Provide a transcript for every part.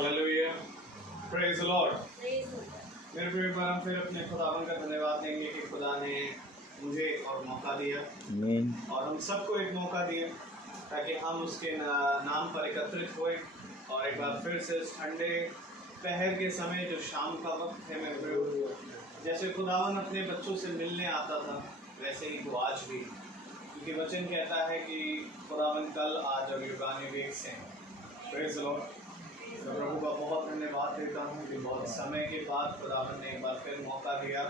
Hallelujah, praise the lord. मेरे प्रिय पर हम फिर अपने खुदावन का धन्यवाद देंगे कि खुदा ने मुझे और मौका दिया और हम सबको एक मौका दिया ताकि हम उसके नाम पर एकत्रित हुए और एक बार फिर से इस ठंडे पहर के समय जो शाम का वक्त है, मेरे प्रिय, जैसे खुदावन अपने बच्चों से मिलने आता था वैसे ही वो आज भी, क्योंकि वचन कहता है कि खुदावन कल आज और युगानुयुग से हैं। Praise the Lord. तो प्रभु का बहुत धन्यवाद देता हूँ कि बहुत समय के बाद खुदावन ने एक बार फिर मौका दिया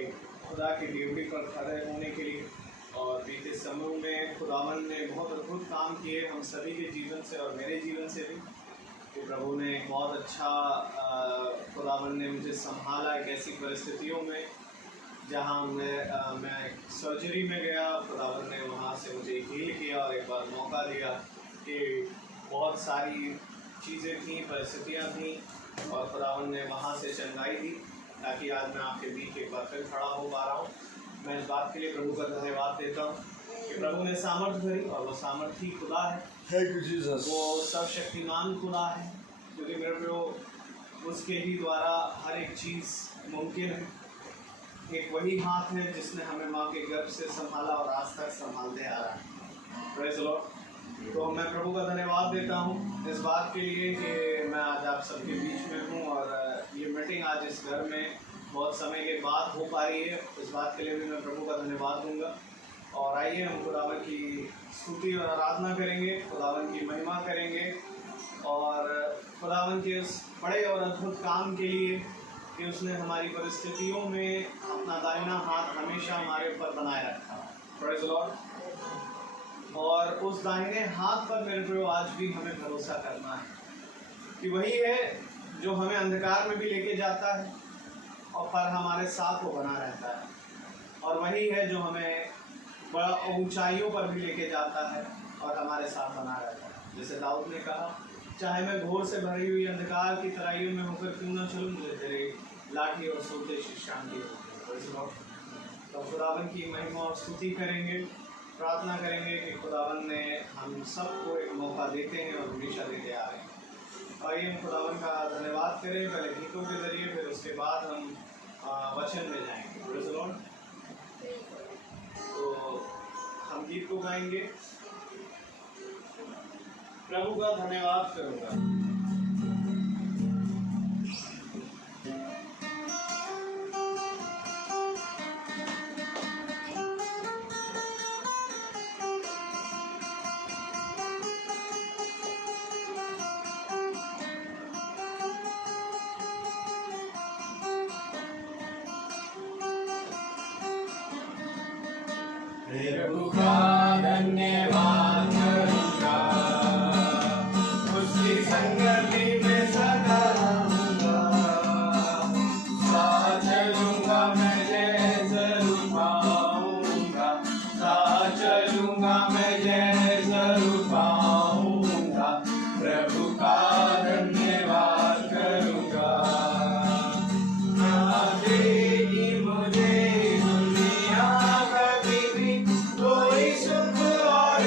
एक खुदा की ड्यूटी पर खड़े होने के लिए। और बीते समूह में खुदावन ने बहुत अद्भुत काम किए हम सभी के जीवन से और मेरे जीवन से भी, कि प्रभु ने बहुत अच्छा खुदावन ने मुझे संभाला एक ऐसी परिस्थितियों में जहाँ मैं सर्जरी में गया। खुदावन ने वहाँ से मुझे हील किया और एक बार मौका दिया कि बहुत सारी चीज़ें थी, परिस्थितियाँ थी और खुदावन ने वहाँ से चंगाई दी ताकि आज मैं आपके बीच एक बार फिर खड़ा हो पा रहा हूँ। मैं इस बात के लिए प्रभु का धन्यवाद देता हूँ कि प्रभु ने सामर्थ भरी और वो सामर्थी खुदा है। Thank you, Jesus. वो सर्वशक्तिमान खुदा है, क्योंकि मेरे प्रियो उसके ही द्वारा हर एक चीज़ मुमकिन है। एक वही हाथ है जिसने हमें माँ के गर्भ से संभाला और आज तक संभालते आ रहा है। Praise the Lord. तो मैं प्रभु का धन्यवाद देता हूँ इस बात के लिए कि मैं आज आप सबके बीच में हूँ और ये मीटिंग आज इस घर में बहुत समय के बाद हो पा रही है। इस बात के लिए भी मैं प्रभु का धन्यवाद दूंगा। और आइए हम खुदावन की स्तुति और आराधना करेंगे, खुदावन की महिमा करेंगे और खुदावन के उस बड़े और अद्भुत काम के लिए कि उसने हमारी परिस्थितियों में अपना दाहिना हाथ हमेशा हमारे ऊपर बनाए रखा। Praise the Lord. और उस दाहिने हाथ पर मेरे प्रियो आज भी हमें भरोसा करना है कि वही है जो हमें अंधकार में भी लेके जाता है और पर हमारे साथ वो बना रहता है, और वही है जो हमें बड़ा ऊंचाइयों पर भी लेके जाता है और हमारे साथ बना रहता है। जैसे दाऊद ने कहा, चाहे मैं घोर से भरी हुई अंधकार की तराइयों में होकर क्यों न चलूं, मुझे तेरे लाठी और सोते शांति हो। तो खुदावन की महिमा और स्तुति करेंगे, प्रार्थना करेंगे कि खुदावन ने हम सबको एक मौका देते हैं और हमेशा देते आ रहे हैं। आइए हम खुदावन का धन्यवाद करें, पहले गीतों के जरिए, फिर उसके बाद हम वचन में जाएंगे। Praise the Lord. तो हम गीत को गाएंगे, प्रभु का धन्यवाद करूँगा। प्रभु का धन्यवाद करूँगा, उसकी संगति में सदा रहूँगा। साथ चलूँगा मैं जय जरूर पाऊँगा, साथ चलूँगा मैं जय जरूर पाऊँगा। प्रभु का धन्यवाद करूँगा। ना देगी मुझे दुनिया कभी भी कोई सुख और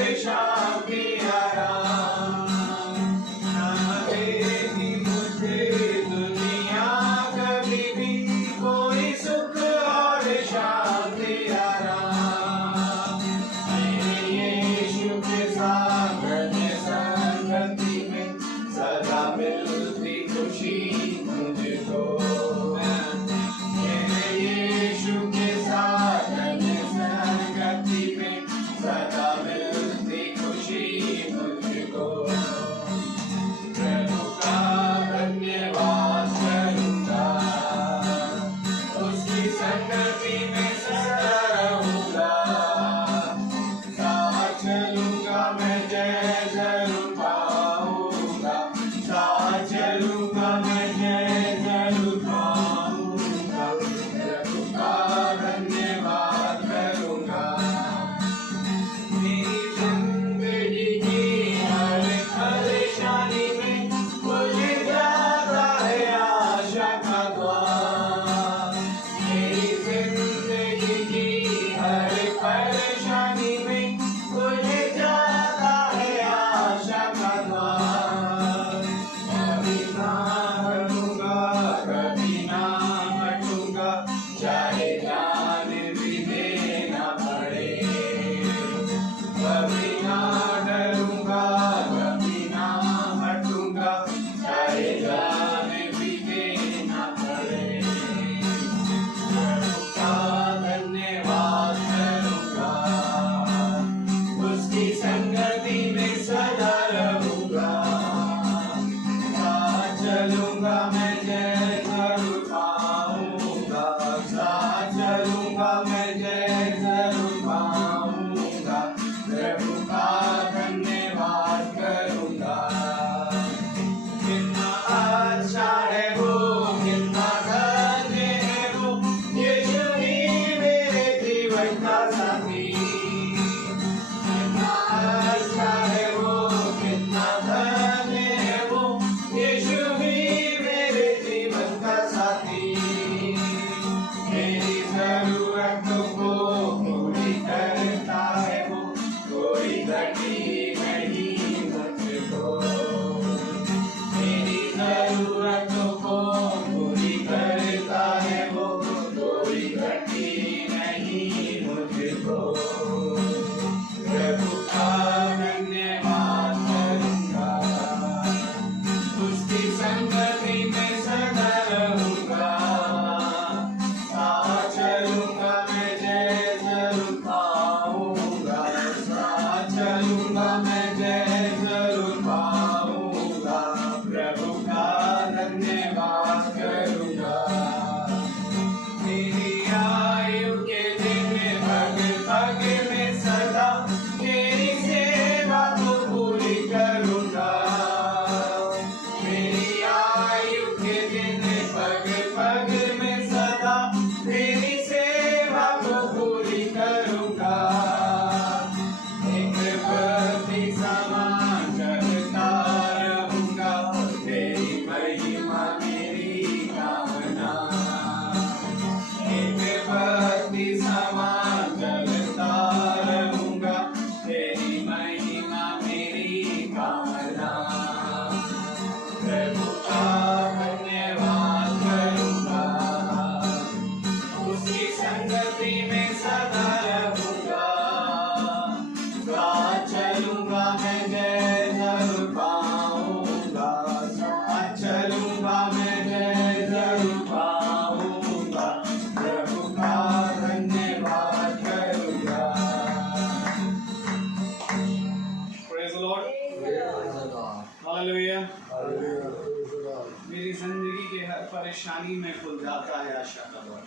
हालेलुया। मेरी जिंदगी के हर परेशानी में खुल जाता है आशा का द्वार।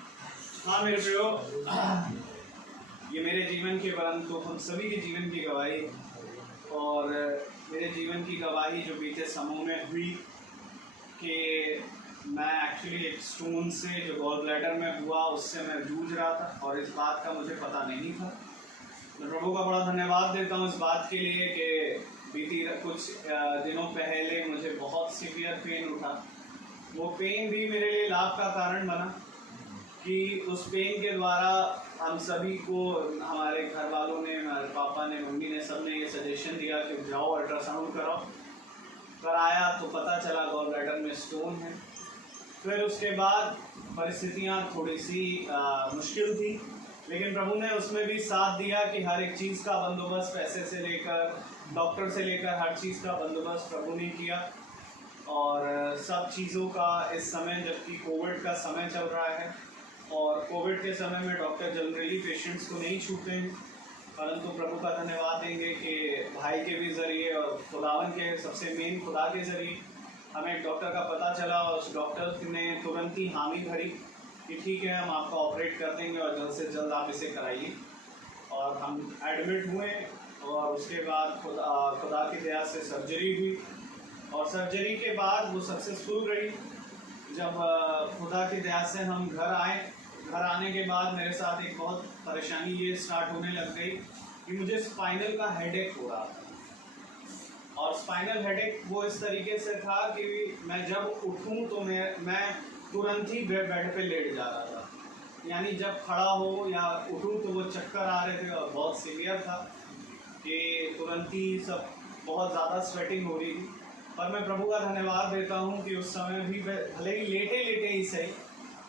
हाँ मेरे प्रियो, ये मेरे जीवन के परंतु हम सभी के जीवन की गवाही, और मेरे जीवन की गवाही जो बीते समूह में हुई कि मैं एक्चुअली एक स्टोन से जो गॉल ब्लैडर में हुआ उससे मैं जूझ रहा था, और इस बात का मुझे पता नहीं था। मैं प्रभु का बड़ा धन्यवाद देता हूँ इस बात के लिए कि बीती कुछ दिनों पहले मुझे बहुत सीवियर पेन उठा। वो पेन भी मेरे लिए लाभ का कारण बना कि उस पेन के द्वारा हम सभी को, हमारे घर वालों ने, हमारे पापा ने, मम्मी ने, सब ने ये सजेशन दिया कि जाओ अल्ट्रासाउंड कराओ। कराया तो पता चला गॉल ब्लैडर में स्टोन है। फिर उसके बाद परिस्थितियाँ थोड़ी सी मुश्किल थी, लेकिन प्रभु ने उसमें भी साथ दिया कि हर एक चीज़ का बंदोबस्त, पैसे से लेकर डॉक्टर से लेकर हर चीज़ का बंदोबस्त प्रभु ने किया। और सब चीज़ों का इस समय, जबकि कोविड का समय चल रहा है, और कोविड के समय में डॉक्टर जनरली पेशेंट्स को नहीं छूते हैं, परंतु प्रभु का धन्यवाद देंगे कि भाई के भी ज़रिए और खुदावन के, सबसे मेन खुदा के ज़रिए हमें एक डॉक्टर का पता चला, और उस डॉक्टर ने तुरंत ही हामी भरी कि ठीक है, हम आपका ऑपरेट कर देंगे और जल्द से जल्द आप इसे कराइए। और हम एडमिट हुए, और उसके बाद खुदा की दया से सर्जरी हुई, और सर्जरी के बाद वो सक्सेसफुल रही। जब खुदा की दया से हम घर आए, घर आने के बाद मेरे साथ एक बहुत परेशानी ये स्टार्ट होने लग गई कि मुझे स्पाइनल का हेडेक हो रहा था। और स्पाइनल हेडेक वो इस तरीके से था कि मैं जब उठूं तो मैं तुरंत ही बेड पे लेट जा रहा था, यानी जब खड़ा हो या उठूं तो वो चक्कर आ रहे थे, और बहुत सीवियर था कि तुरंत ही सब बहुत ज़्यादा स्वेटिंग हो रही थी। पर मैं प्रभु का धन्यवाद देता हूँ कि उस समय भी भले ही लेटे लेटे ही सही,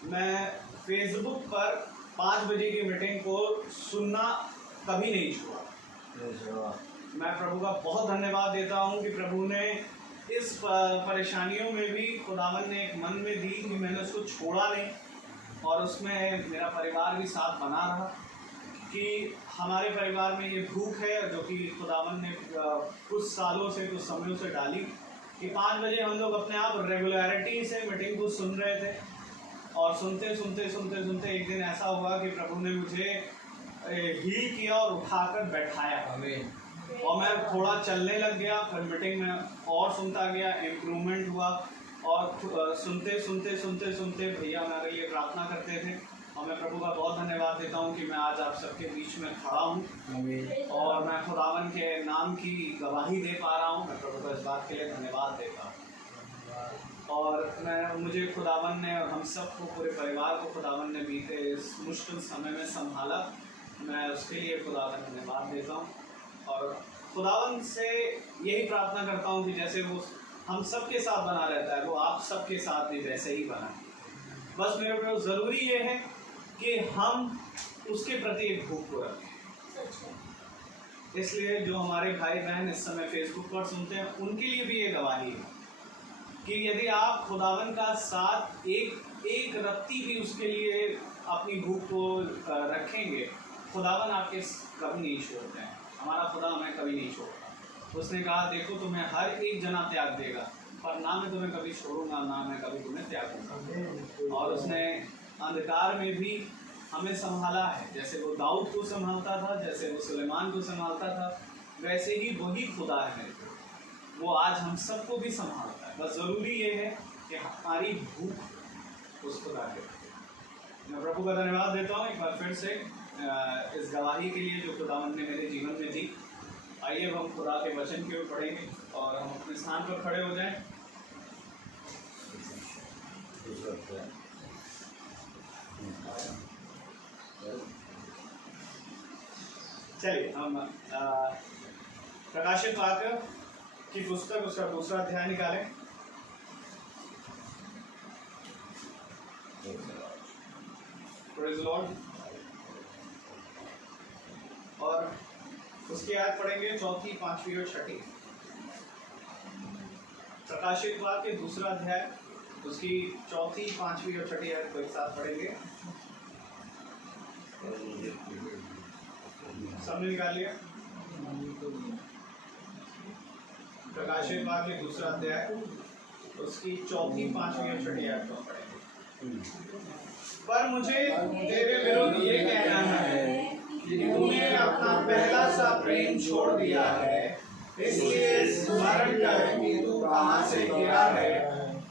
मैं फेसबुक पर 5 बजे की मीटिंग को सुनना कभी नहीं छोड़ा। मैं प्रभु का बहुत धन्यवाद देता हूँ कि प्रभु ने इस परेशानियों में भी, खुदावन ने एक मन में दी कि मैंने उसको छोड़ा नहीं, और उसमें मेरा परिवार भी साथ बना रहा कि हमारे परिवार में ये भूख है जो कि खुदावन ने कुछ सालों से, कुछ समयों से डाली कि 5 बजे हम लोग अपने आप रेगुलरिटी से मीटिंग को सुन रहे थे। और सुनते सुनते सुनते सुनते एक दिन ऐसा हुआ कि प्रभु ने मुझे हील किया और उठाकर बैठाया, और मैं थोड़ा चलने लग गया। फिर मीटिंग में और सुनता गया, इम्प्रूवमेंट हुआ, और सुनते सुनते सुनते सुनते भैया हमारे लिए प्रार्थना करते थे। और मैं प्रभु का बहुत धन्यवाद देता हूँ कि मैं आज आप सबके बीच में खड़ा हूँ, और मैं खुदावन के नाम की गवाही दे पा रहा हूँ। मैं प्रभु का इस बात के लिए धन्यवाद देता हूँ, और मुझे खुदावन ने, और हम सबको, पूरे परिवार को खुदावन ने बीते इस मुश्किल समय में संभाला। मैं उसके लिए खुदा का धन्यवाद देता हूँ, और खुदावन से यही प्रार्थना करता हूँ कि जैसे वो हम सबके साथ बना रहता है, वो आप सबके साथ भी वैसे ही बना। बस मेरे को ज़रूरी ये है कि हम उसके प्रति एक भूख को रखें। इसलिए जो हमारे भाई बहन इस समय फेसबुक पर सुनते हैं, उनके लिए भी ये गवाही है कि यदि आप खुदावन का साथ एक रत्ती भी उसके लिए अपनी भूख को रखेंगे, खुदावन आपके कभी नहीं छोड़ते हैं। हमारा खुदा हमें कभी नहीं छोड़ता। उसने कहा, देखो तुम्हें हर एक जना त्याग देगा, पर ना मैं तुम्हें कभी छोड़ूंगा, ना मैं कभी तुम्हें त्यागूंगा। और उसने अंधकार में भी हमें संभाला है, जैसे वो दाऊद को संभालता था, जैसे वो सुलेमान को संभालता था, वैसे ही वही खुदा है, वो आज हम सबको भी संभालता है। बस ज़रूरी ये है कि हमारी भूख उस खुदा के। मैं प्रभु का धन्यवाद देता हूँ एक बार फिर से इस गवाही के लिए जो खुदावन ने मेरे जीवन में दी। आइए हम खुदा के वचन के ऊपर पढ़ेंगे, और हम अपने स्थान पर खड़े हो जाएं। चलिए हम प्रकाशित वाक्य की पुस्तक, उसका दूसरा अध्याय निकालें। Praise Lord. और उसकी आयत पढ़ेंगे 4, 5 और 6। प्रकाशित वाक्य दूसरा अध्याय, उसकी 4, 5 और 6 आयत को एक साथ पढ़ेंगे। सबने निकाल लिया? प्रकाशित वाक्य दूसरा अध्याय उसकी 4, 5 और 6 आयत को पढ़ेंगे। पर मुझे तेरे विरुद्ध ये कहना है कि तूने अपना पहला सा प्रेम छोड़ दिया है। इसलिए स्मरण कर कि तू कहाँ से गिरा है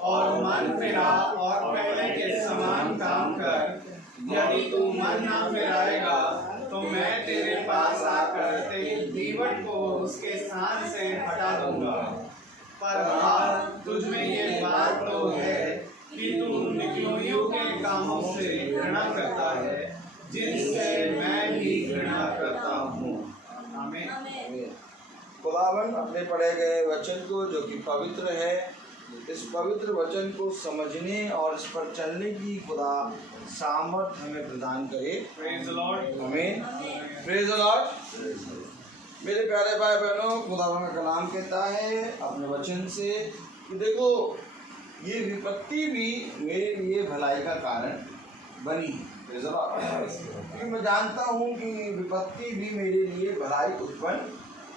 और मन फिरा और पहले के समान काम कर। यदि तू मन ना फिराएगा तो मैं तेरे पास आकर तेरी दीवट को उसके स्थान से हटा दूंगा। पर हाँ, तुझ में ये बात तो है कि तू निकलोइयों के कामों से घृणा करता है, जिनसे मैं भी घृणा करता हूँ। आमीन। खुदावन अपने पढ़े गए वचन को जो कि पवित्र है, इस पवित्र वचन को समझने और इस पर चलने की खुदा सामर्थ हमें प्रदान करे। Praise the lord. आमीन। Praise the lord. मेरे प्यारे भाई बहनों, खुदावन का कलाम कहता है अपने वचन से कि देखो, ये विपत्ति भी मेरे लिए भलाई का कारण बनी है। Praise the Lord. क्योंकि मैं जानता हूँ कि विपत्ति भी मेरे लिए भलाई उत्पन्न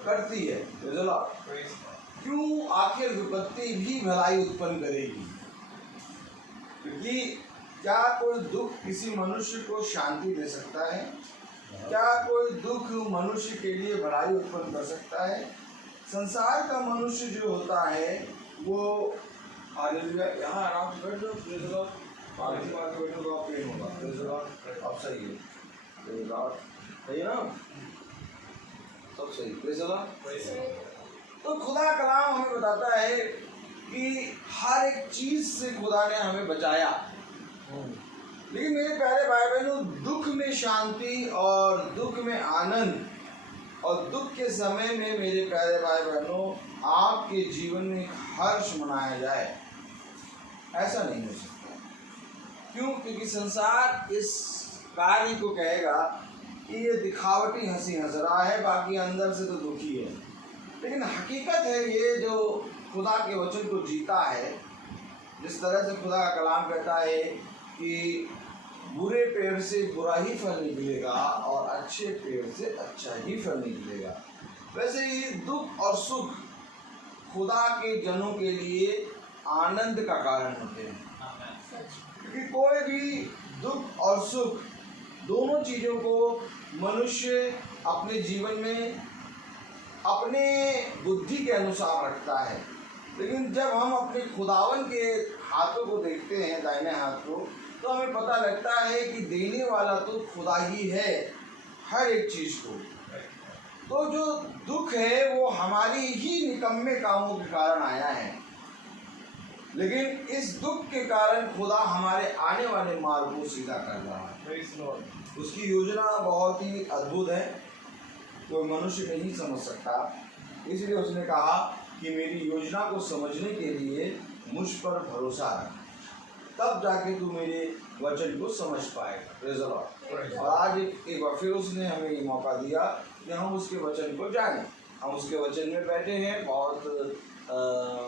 करती है। Praise the Lord. क्यों आखिर विपत्ति भी भलाई उत्पन्न करेगी? क्योंकि क्या कोई दुख किसी मनुष्य को शांति दे सकता है? क्या कोई दुख मनुष्य के लिए भलाई उत्पन्न कर सकता है? संसार का मनुष्य जो होता है वो हालेलुया, यहाँ आराम से बैठ जाओ। Praise the Lord. पानी की बात बैठो तो आप प्रेम होगा। Praise the Lord. अब सही है। Praise the Lord. सही है ना? सब सही। Praise the Lord. तो खुदा कलाम हमें बताता है कि हर एक चीज से खुदा ने हमें बचाया। लेकिन मेरे प्यारे भाई बहनों, दुख में शांति और दुख में आनंद और दुख के समय में मेरे प्यारे भाई बहनों आपके जीवन में हर्ष मनाया जाए, ऐसा नहीं हो सकता। क्यों? क्योंकि संसार इस कार्य को कहेगा कि ये दिखावटी हंसी हंस रहा है, बाकी अंदर से तो दुखी है। लेकिन हकीकत है ये जो खुदा के वचन को जीता है, जिस तरह से खुदा का कलाम कहता है कि बुरे पेड़ से बुरा ही फल निकलेगा और अच्छे पेड़ से अच्छा ही फल निकलेगा, वैसे ही दुख और सुख खुदा के जनों के लिए आनंद का कारण होते हैं। क्योंकि कोई भी दुख और सुख दोनों चीज़ों को मनुष्य अपने जीवन में अपने बुद्धि के अनुसार रखता है। लेकिन जब हम अपने खुदावन के हाथों को देखते हैं, दाहिने हाथ को, तो हमें पता लगता है कि देने वाला तो खुदा ही है हर एक चीज़ को। तो जो दुख है वो हमारी ही निकम्मे कामों के कारण आया है, लेकिन इस दुख के कारण खुदा हमारे आने वाले मार्ग को सीधा कर रहा है। उसकी योजना बहुत ही अद्भुत है, कोई मनुष्य नहीं समझ सकता। इसलिए उसने कहा कि मेरी योजना को समझने के लिए मुझ पर भरोसा रख, तब जाके तू मेरे वचन को समझ पाएगा। Praise the Lord. और आज एक बार फिर उसने हमें ये मौका दिया कि हम उसके वचन को जानें। हम उसके वचन में बैठे हैं बहुत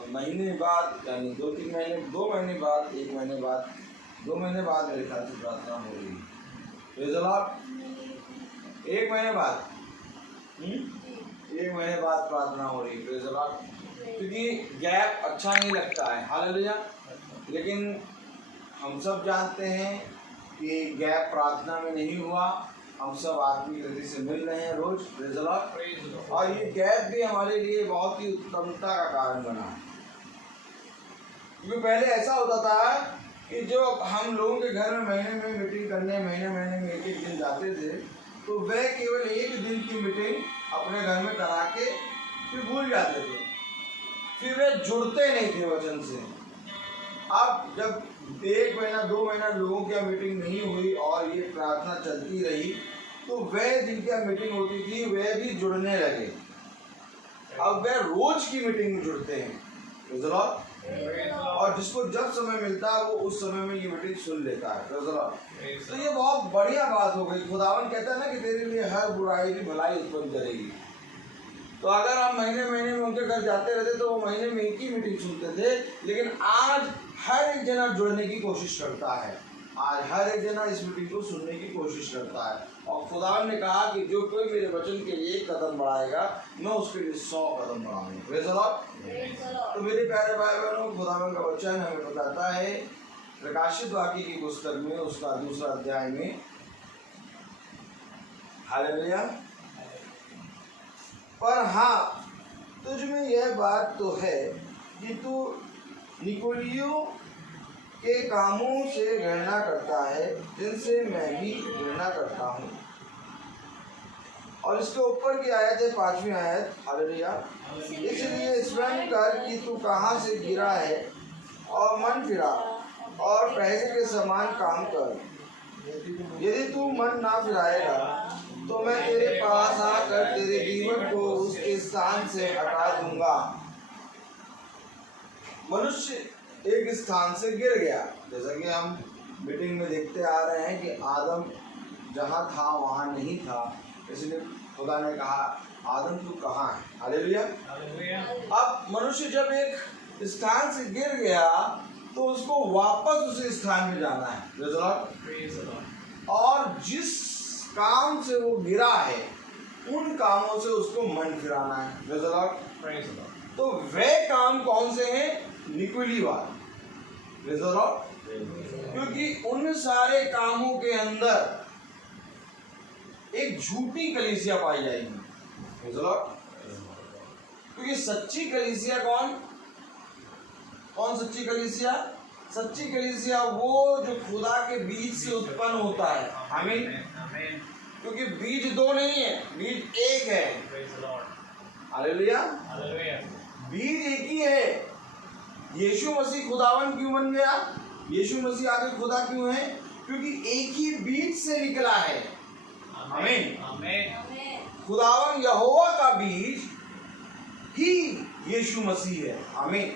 महीने बाद, यानी 2-3 महीने, 2 महीने बाद, 1 महीने बाद, 2 महीने बाद मेरे ख्याल से प्रार्थना हो रही है। Praise the Lord. 1 महीने बाद 1 महीने बाद प्रार्थना हो रही है। Praise the Lord. क्योंकि गैप अच्छा नहीं लगता है। हालेलुया। लेकिन हम सब जानते हैं कि गैप प्रार्थना में नहीं हुआ। हम सब आत्मिक गति से मिल रहे हैं रोज। Praise the Lord. और ये गैप भी हमारे लिए बहुत ही उत्तमता का कारण बना है। क्योंकि पहले ऐसा होता था कि जो हम लोगों के घर में महीने में मीटिंग करने, महीने में एक दिन जाते थे, तो वह केवल 1 दिन की मीटिंग अपने घर में करा के फिर भूल जाते थे, फिर वे जुड़ते नहीं थे वचन से। अब जब 1 महीना 2 महीना लोगों की मीटिंग नहीं हुई और ये प्रार्थना चलती रही, तो वह जिनकी मीटिंग होती थी वह भी जुड़ने लगे। अब वह रोज की मीटिंग में जुड़ते हैं। और जिसको जब समय मिलता है वो उस समय में ये मीटिंग सुन लेता है। तो ये बहुत बढ़िया बात हो गई। खुदावन कहता है ना कि तेरे लिए हर बुराई की भलाई उत्पन्न करेगी। तो अगर हम महीने में उनके घर जाते रहते तो वो महीने में एक ही मीटिंग सुनते थे, लेकिन आज हर एक जना जुड़ने की कोशिश करता है। आज हर एक जना इस मीटिंग को सुनने की कोशिश करता है, और खुदा ने कहा कि जो कोई मेरे वचन के लिए 1 कदम बढ़ाएगा मैं उसके लिए 100 कदम बढ़ाऊंगा। Praise the Lord. तो मेरे प्यारे भाई बहनों, खुदा का वचन हमें बताता है प्रकाशित वाक्य की पुस्तक में उसका 2 अध्याय में, हालेलुया। पर हाँ, तुझ में यह बात तो है कि तू निकोलियों के कामों से घृणा करता है, जिनसे मैं भी घृणा करता हूँ। और इसके ऊपर की आयत है 5वीं आयत, हालेलुया। इसलिए स्मरण कर कि तू कहाँ से गिरा है और मन फिरा और पहले के समान काम कर। यदि तू मन ना फिराएगा तो मैं तेरे पास आकर तेरे दीवट को उसके स्थान से हटा दूंगा। मनुष्य एक स्थान से गिर गया, जैसा कि हम मीटिंग में देखते आ रहे हैं कि आदम जहाँ था वहाँ नहीं था, इसलिए खुदा ने कहा आदम तू कहाँ है। हालेलुया। अब मनुष्य जब एक स्थान से गिर गया तो उसको वापस उस स्थान में जाना है, और जिस काम से वो गिरा है उन कामों से उसको मन फिराना है। तो वे काम कौन से हैं? निकुलीवाद। क्योंकि उन सारे कामों के अंदर एक झूठी कलीसिया पाई जाएगी। क्योंकि सच्ची कलीसिया कौन सच्ची कलीसिया? सच्ची कलीसिया वो जो खुदा के बीज से उत्पन्न होता है। आमीन। क्योंकि बीज 2 नहीं है, बीज एक है। हालेलुया। बीज एक ही है। यीशु मसीह खुदावन क्यों बन गया? यीशु मसीह आगे खुदा क्यों है? क्योंकि एक ही बीज से निकला है। आमीन। खुदावन यहोवा का बीज ही यीशु मसीह है। आमीन।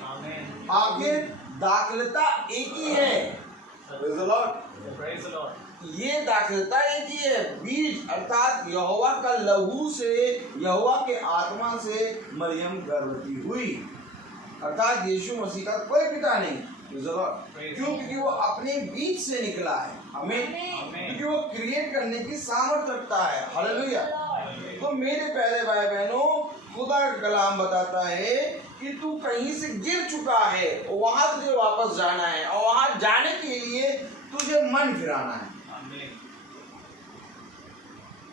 आखिर दाखलता एक ही है। Praise the Lord. ये दाखलता एक ही है। बीज अर्थात यहोवा का लहू से, यहोवा के आत्मा से मरियम गर्भवती हुई, अर्थात यीशु मसीह का कोई पिता नहीं। क्यों? क्योंकि वो अपने बीज से निकला है। हमें क्योंकि वो क्रिएट करने की सामर्थ्य रखता है। हालेलुया। तो मेरे प्यारे भाई बहनों, खुदा का कलाम बताता है कि तू कहीं से गिर चुका है, वहां तुझे वापस जाना है, और वहां जाने के लिए तुझे मन फिराना है।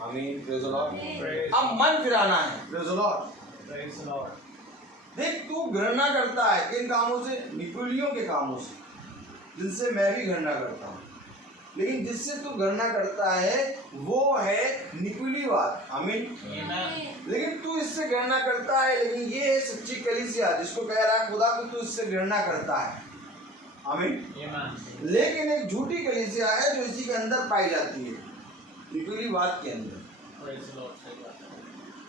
आमीन। Praise the Lord. अब मन फिराना है। Praise the Lord. देख, तू घृणा करता है किन कामों से? निकुलियों के कामों से, जिनसे मैं भी घृणा करता हूँ। लेकिन जिससे तू घृणा करता है वो है निकुलीवाद। आमीन। लेकिन तू इससे घृणा करता है, लेकिन ये है सच्ची कलीसिया जिसको कह रहा है खुदा कि तू इससे घृणा करता है। आमीन। लेकिन एक झूठी कलीसिया है जो इसी के अंदर पाई जाती है, निकुलीवाद के अंदर।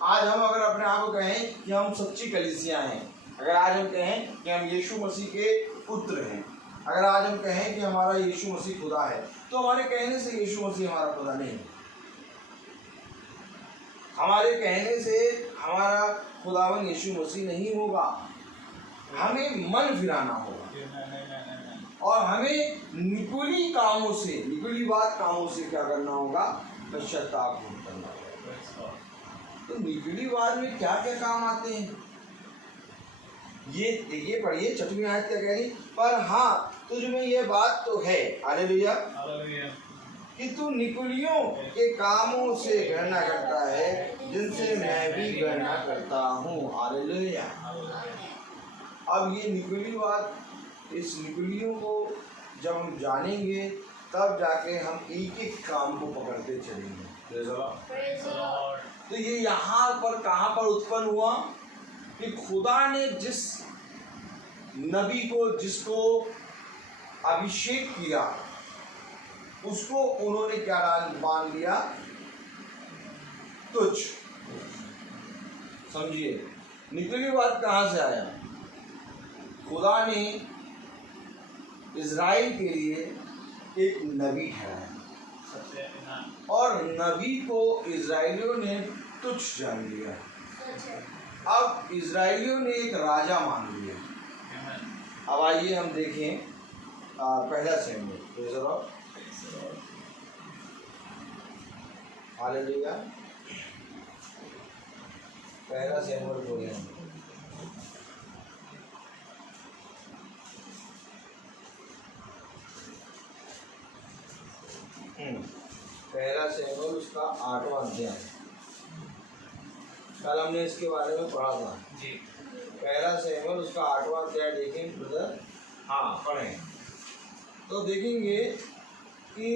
आज हम अगर अपने आप को कहें कि हम सच्ची कलीसिया हैं, अगर आज हम कहें कि हम यीशु मसीह के पुत्र हैं, अगर आज हम कहें कि हमारा यीशु मसीह खुदा है, तो हमारे कहने से यीशु मसीह हमारा खुदा नहीं है। हमारे कहने से हमारा खुदावन यीशु मसीह नहीं होगा। हमें मन फिराना होगा और हमें निकुली कामों से, निकुलीवाद कामों से क्या करना होगा? पश्चाताप करना होगा। तो निकुलीवाद में क्या क्या काम आते हैं? ये पढ़िए 6वीं आयत क्या कह रही? पर हाँ, तुझ में ये बात तो है, हालेलुया, कि तू निकुलियों के कामों से घृणा करता है, जिनसे मैं भी घृणा करता हूँ। हालेलुया। अब ये निकुलीवाद, इस निकुलियों को जब हम जानेंगे तब जाके हम एक एक काम को पकड़ते चलेंगे। तो ये यहाँ पर कहाँ पर उत्पन्न हुआ कि खुदा ने जिस नबी को, जिसको अभिषेक किया, उसको उन्होंने क्या मान लिया? तुच्छ। समझिए, निकुलीवाद कहाँ से आया? खुदा ने इज़राइल के लिए एक नबी ठहराया और नबी को इज़राइलियों ने तुच्छ जान लिया। अब इज़राइलियों ने एक राजा मान लिया। अब आइए हम देखें पहला सैमुएल हालेलुया। पहला सैमुएल बोले पहला सैमुएल उसका 8वां अध्याय। कल हमने इसके बारे में पढ़ा था जी। पहला सैमुएल उसका 8वां अध्याय देखें ब्रदर। हाँ पढ़ें तो देखेंगे कि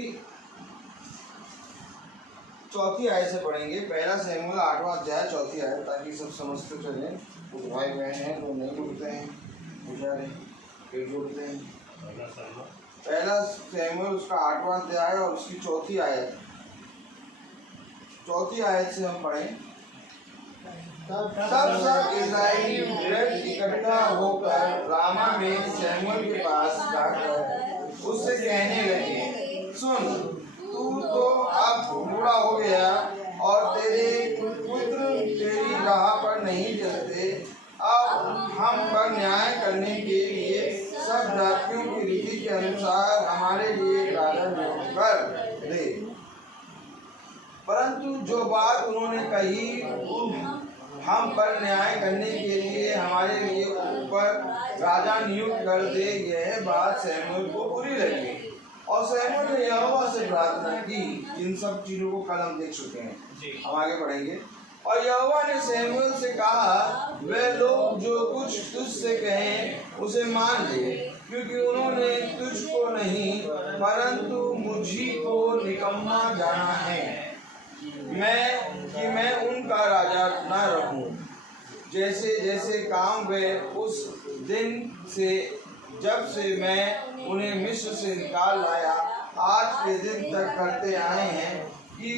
चौथी आयत से पढ़ेंगे। पहला सैमुएल 8वां अध्याय 4थी आयत, ताकि सब समझते चलें। कुछ भाई बहन हैं वो नहीं जुड़ते हैं, बेचारे फिर जुड़ते हैं। पहला सैमुएल उसका 8वां अध्याय और उसकी 4थी आयत। 4थी आयत से हम पढ़ें। तब सब इस्राएली वृद्ध इकट्ठा होकर रामा में सैमुएल के पास जाकर उससे कहने लगे, सुन, तू तो अब बूढ़ा हो गया और तेरे पुत्र तेरी राह पर नहीं चलते। अब हम पर न्याय करने के लिए सब जातियों की रीति के अनुसार हमारे लिए एक राजा नियुक्त कर दे। परंतु जो बात उन्होंने कही, हम पर न्याय करने के लिए हमारे लिए ऊपर राजा नियुक्त कर दे, यह बात सैमुएल को बुरी लगी। और सैमुएल ने यहोवा से प्रार्थना की। इन सब चीजों को कल हम देख चुके हैं, हम आगे पढ़ेंगे। और यहोवा ने सैमुएल से कहा, वे लोग जो कुछ तुझसे कहें उसे मान ले, क्योंकि उन्होंने तुझको नहीं परंतु मुझी को निकम्मा जाना है। मैं उनका राजा न रहूं। जैसे जैसे काम वे उस दिन से जब से मैं उन्हें मिस्र से निकाल लाया आज के दिन तक करते आए हैं, कि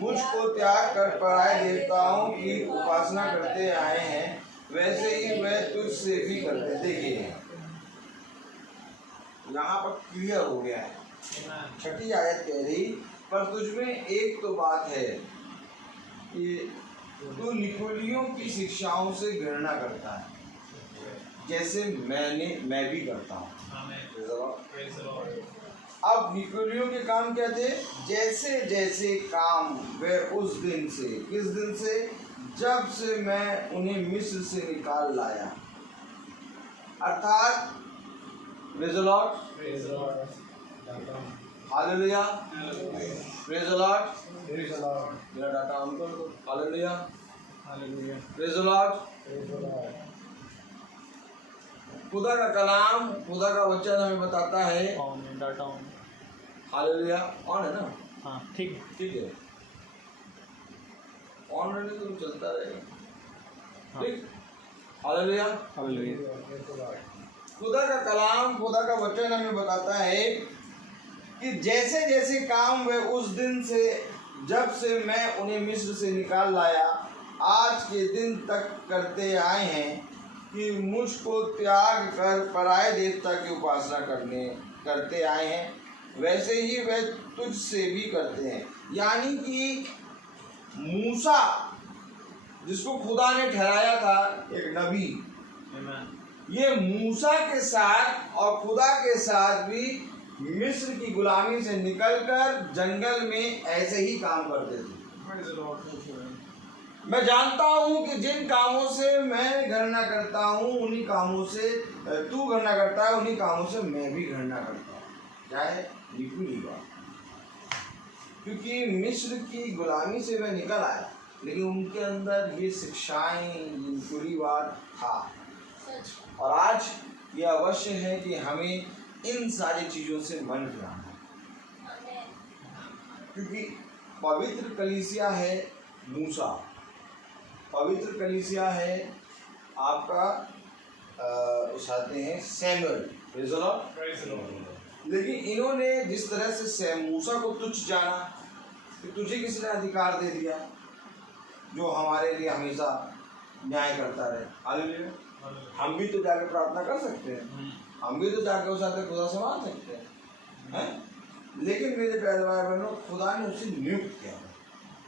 मुझको त्याग कर पराये देवताओं की उपासना करते आए हैं, वैसे ही वे तुझसे भी करते। देखिए यहाँ पर क्लियर हो गया है। 6ठी आयत कह रही, पर तुझमें एक तो बात है कि तू निकोलियों की शिक्षाओं से घृणा करता है, जैसे मैं भी करता हूँ। अब निकोलियों के काम क्या थे? जैसे जैसे काम वे उस दिन से, किस दिन से? जब से मैं उन्हें मिस्र से निकाल लाया। अर्थात praise the Lord, hallelujah, praise the Lord. मेरा डाटा ऑन कर दो। Hallelujah, praise the Lord. खुदा का कलाम, खुदा का वचन हमें बताता है। डाटा ऑन, हालेलुया, ऑन है ना? हाँ ठीक है। ऑन रहने तो चलता रहेगा, ठीक। हालेलुया, खुदा का कलाम, खुदा का वचन हमें बताता है कि जैसे जैसे काम वे उस दिन से जब से मैं उन्हें मिस्र से निकाल लाया आज के दिन तक करते आए हैं, कि मुझको त्याग कर पराये देवता की उपासना करते आए हैं, वैसे ही वे तुझसे भी करते हैं। यानी कि मूसा, जिसको खुदा ने ठहराया था एक नबी, ये मूसा के साथ और खुदा के साथ भी मिस्र की गुलामी से निकलकर जंगल में ऐसे ही काम करते थे। मैं जानता हूँ कि जिन कामों से मैं घृणा करता हूँ, उन्हीं कामों से तू घृणा करता है, उन्हीं कामों से मैं भी घृणा करता हूँ। क्या है? निकुली बात। क्योंकि मिस्र की गुलामी से मैं निकल आया, लेकिन उनके अंदर ये शिक्षाएं, निकुली बात था। और आज ये अवश्य है कि हमें इन सारी चीज़ों से मन फिराना है, क्योंकि पवित्र कलीसिया है मूसा, पवित्र कलीसिया है आपका उठाते हैं सैमुएल, लेकिन इन्होंने जिस तरह से मूसा को तुच्छ जाना कि तुझे किसने अधिकार दे दिया जो हमारे लिए हमेशा न्याय करता रहे। हालेलुया। हम भी तो जाके प्रार्थना कर सकते हैं, हम भी तो जाके उस आते खुदा से मांग सकते हैं, लेकिन मेरे प्यारे भाई बहनों, खुदा ने उसे नियुक्त किया।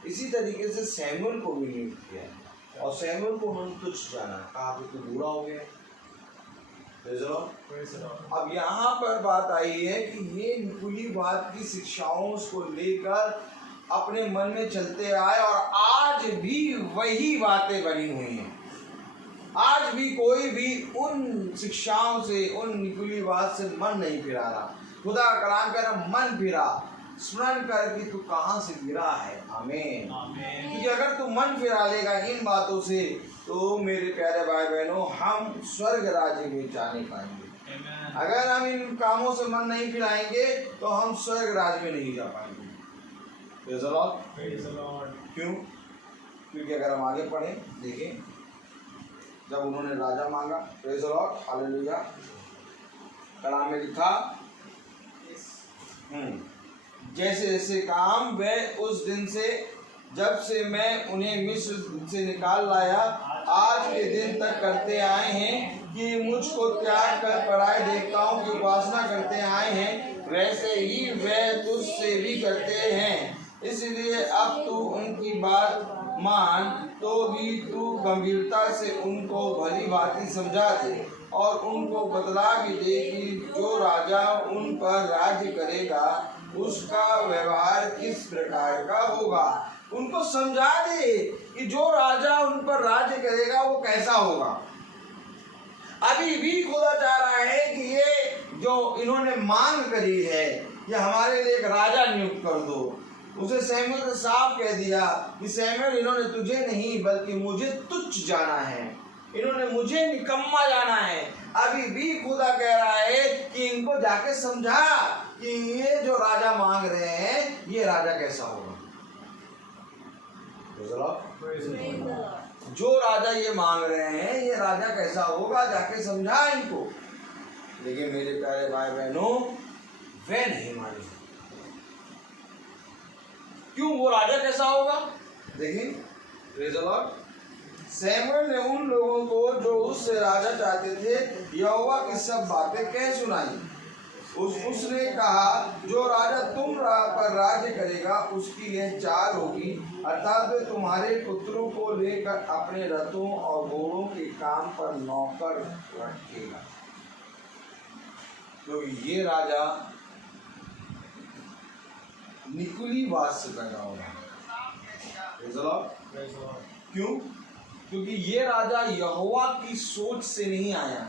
इसी तरीके से सैमुएल को भी नियुक्त किया और सैमुएल को उन्होंने तुच्छ जाना, कहा कि तू बूढ़ा हो गया। Praise the Lord. Praise the Lord. अब यहाँ पर बात आई है कि ये निकुलीवाद की शिक्षाओं को लेकर अपने मन में चलते आए और आज भी वही बातें बनी हुई हैं। आज भी कोई भी उन शिक्षाओं से, उन निकुलीवाद से मन नहीं फिरा रहा। खुदा का कलाम कह रहा मन फिरा, स्मरण कर कि तू कहाँ से गिरा है। आमीन। आमीन। क्योंकि अगर तू मन फिरा लेगा इन बातों से तो मेरे प्यारे भाई बहनों हम स्वर्ग राज्य में जा नहीं पाएंगे। अगर हम इन कामों से मन नहीं फिराएंगे तो हम स्वर्ग राज्य में नहीं जा पाएंगे। Praise the Lord. Praise the Lord. क्यों? क्योंकि अगर हम आगे पढ़ें देखें जब उन्होंने राजा मांगा, प्रेज़ द लॉर्ड, हालेलुया, कलाम में लिखा जैसे जैसे काम वे उस दिन से जब से मैं उन्हें मिस्र से निकाल लाया आज के दिन तक करते आए हैं कि मुझको त्याग कर पराए देवताओं की उपासना करते आए हैं, वैसे ही वे तुझसे भी करते हैं। इसलिए अब तू उनकी बात मान तो भी तू गंभीरता से उनको भली भांति समझा दे और उनको बतला भी दे कि जो राजा उन पर राज्य करेगा उसका व्यवहार किस प्रकार का होगा। उनको समझा दे कि जो राजा उन पर राज्य करेगा वो कैसा होगा। अभी भी खुदा चाह रहा है कि ये जो इन्होंने मांग करी है ये हमारे लिए एक राजा नियुक्त कर दो। उसे सैमुएल ने साफ कह दिया कि सैमुएल इन्होंने तुझे नहीं बल्कि मुझे तुच्छ जाना है, इन्होंने मुझे निकम्मा जाना है। अभी भी खुदा कह रहा है कि इनको जाके समझा कि ये जो राजा मांग रहे हैं ये राजा कैसा होगा। जो राजा ये मांग रहे हैं ये राजा कैसा होगा, जाके समझा इनको। लेकिन मेरे प्यारे भाई बहनों वे नहीं माने। क्यों? वो राजा कैसा होगा देखिए, प्रेज़ द लॉर्ड। सैमुएल ने उन लोगों को जो उससे राजा चाहते थे यहोवा की सब बातें कह सुनाई। उसने कहा जो राजा तुम पर राज्य करेगा उसकी यह चाल होगी, अर्थात वे तुम्हारे पुत्रों को लेकर अपने रथों और घोड़ों के काम पर नौकर रखेगा। तो ये राजा निकुलीवाद से पैदा होगा। क्यों? क्योंकि ये राजा यहोवा की सोच से नहीं आया।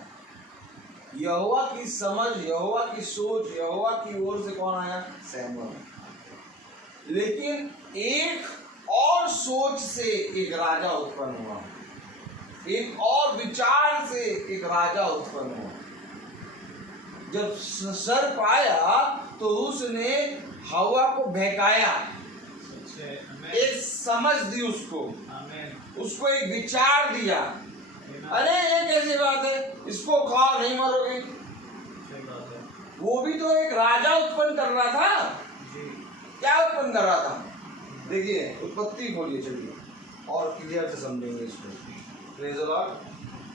यहोवा की समझ, यहोवा की सोच, यहोवा की ओर से कौन आया? सैमुएल। लेकिन एक और सोच से एक राजा उत्पन्न हुआ, एक और विचार से एक राजा उत्पन्न हुआ। जब सर्प आया तो उसने हवा को बहकाया, एक समझ दी उसको एक विचार दिया। अरे ये कैसी बात है, इसको खाओ नहीं मरोगे। वो भी तो एक राजा उत्पन्न कर रहा था। क्या उत्पन्न कर रहा था? देखिए उत्पत्ति खोलिए, चलिए और क्लियर से समझेंगे इसको। Praise the Lord.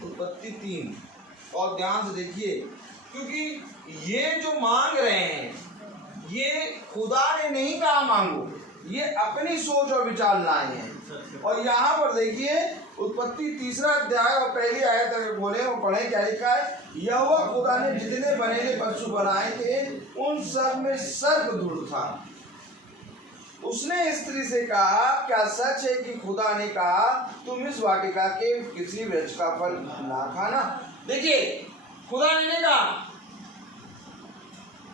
उत्पत्ति 3 और ध्यान से देखिए, क्योंकि ये जो मांग रहे हैं ये खुदा ने नहीं कहा मांगो, ये अपनी सोच और विचार लाए हैं। और यहाँ पर देखिए उत्पत्ति 3 अध्याय और पहली आयत अगर बोले वो पढ़े, क्या लिखा है? यहोवा खुदा ने जितने बनेले पशु बनाए थे उन सब में सर्प दूर था। उसने स्त्री से कहा क्या सच है कि खुदा ने कहा तुम इस वाटिका के किसी वृक्ष का फल ना खाना? देखिए खुदा ने नहीं कहा,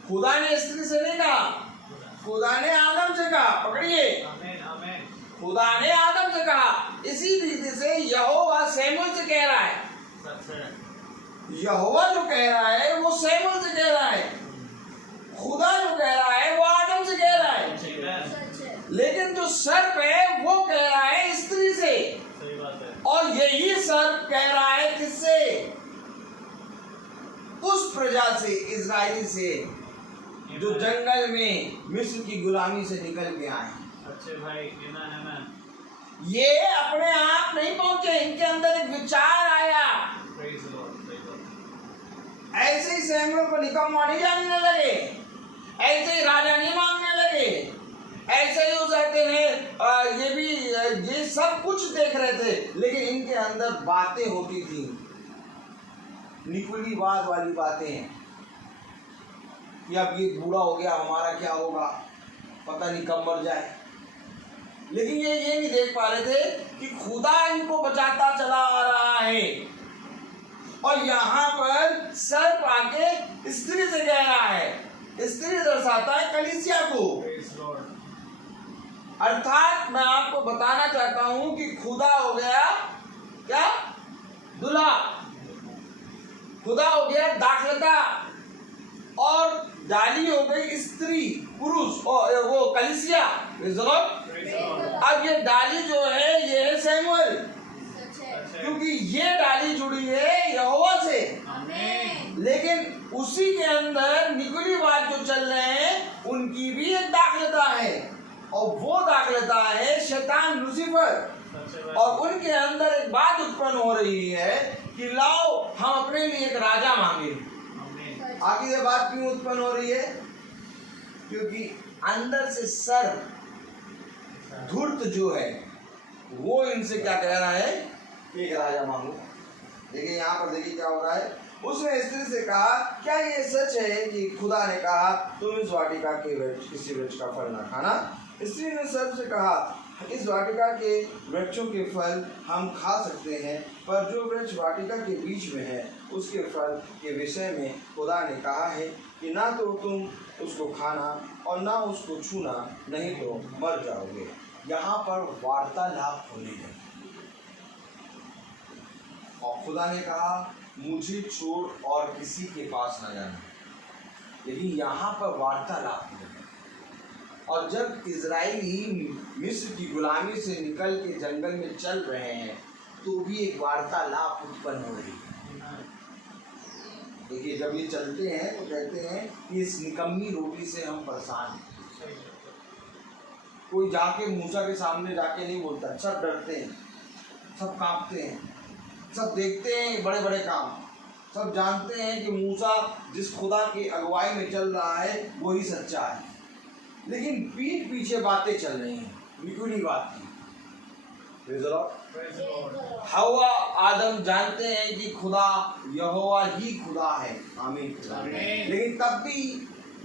खुदा ने स्त्री से नहीं कहा, खुदा ने आदम से कहा। पकड़िए, खुदा ने आदम से कहा। इसी रीति से यहोवा सैमुएल से कह रहा है। यहोवा जो कह रहा है वो सैमुएल से कह रहा है, खुदा जो कह रहा है वो आदम से कह रहा है। लेकिन जो सर्प है वो कह रहा है स्त्री से, और यही सर्प कह रहा है किससे? उस प्रजा से, इजराइली से जो जंगल में मिस्र की गुलामी से निकल के आए। अच्छे भाई, ये अपने आप नहीं पहुंचे, इनके अंदर एक विचार आया। ऐसे ही सैमुएल को निकम्मा नहीं जानने लगे, ऐसे ही राजा नहीं मांगने लगे, ऐसे ही उस ये भी ये सब कुछ देख रहे थे, लेकिन इनके अंदर बातें होती थी। निकुलीवाद वाली बातें हैं कि अब ये बूढ़ा हो गया, हमारा क्या होगा, पता नहीं कब मर जाए। लेकिन ये नहीं देख पा रहे थे कि खुदा इनको बचाता चला आ रहा है। और यहाँ पर सर्प आके स्त्री से कह रहा है, स्त्री दर्शाता है कलीसिया को। अर्थात मैं आपको बताना चाहता हूं कि खुदा हो गया क्या, दूल्हा, खुदा हो गया दाखलता, और डाली हो गई स्त्री, पुरुष, और वो कलीसिया। अब ये डाली जो है ये है सैमुअल, क्योंकि ये डाली जुड़ी है यहोवा से। लेकिन उसी के अंदर निकुलीवाद जो चल रहे हैं उनकी भी एक दाखलता है, और वो दाखलता है शैतान लूसीफर। और उनके अंदर एक बात उत्पन्न हो रही है कि लाओ हम अपने लिए एक राजा मांगे। आगे ये बात क्यों उत्पन्न हो रही है? क्योंकि अंदर से सर्प धूर्त जो है वो इनसे क्या कह रहा है कि एक राजा मांगो। देखिए यहाँ पर देखिए क्या हो रहा है। उसने स्त्री से कहा, क्या ये सच है कि खुदा ने कहा तुम इस वाटिका के किसी वृक्ष का फल न खाना? स्त्री ने सर्प से कहा, इस वाटिका के वृक्षों के फल हम खा सकते हैं, पर जो वृक्ष वाटिका के बीच में है उसके फल के विषय में खुदा ने कहा है कि ना तो तुम उसको खाना और ना उसको छूना, नहीं तो मर जाओगे। यहाँ पर वार्तालाप होने लगी और खुदा ने कहा मुझे छोड़ और किसी के पास न जाना। लेकिन यहाँ पर वार्तालाप हो रही। और जब इजराइली मिस्र की गुलामी से निकल के जंगल में चल रहे हैं तो भी एक वार्तालाप उत्पन्न हो रही है। देखिए जब ये चलते हैं तो कहते हैं कि इस निकम्मी रोटी से हम परेशान हैं। कोई जाके मूसा के सामने जाके नहीं बोलता, सब डरते हैं, सब कांपते हैं, सब देखते हैं बड़े बड़े काम, सब जानते हैं कि मूसा जिस खुदा की अगुवाई में चल रहा है वही सच्चा है। लेकिन पीठ पीछे बातें चल रही हैं निकुलीवाद की। हवा आदम जानते हैं कि खुदा यहोवा ही खुदा है, आमीन। लेकिन तब भी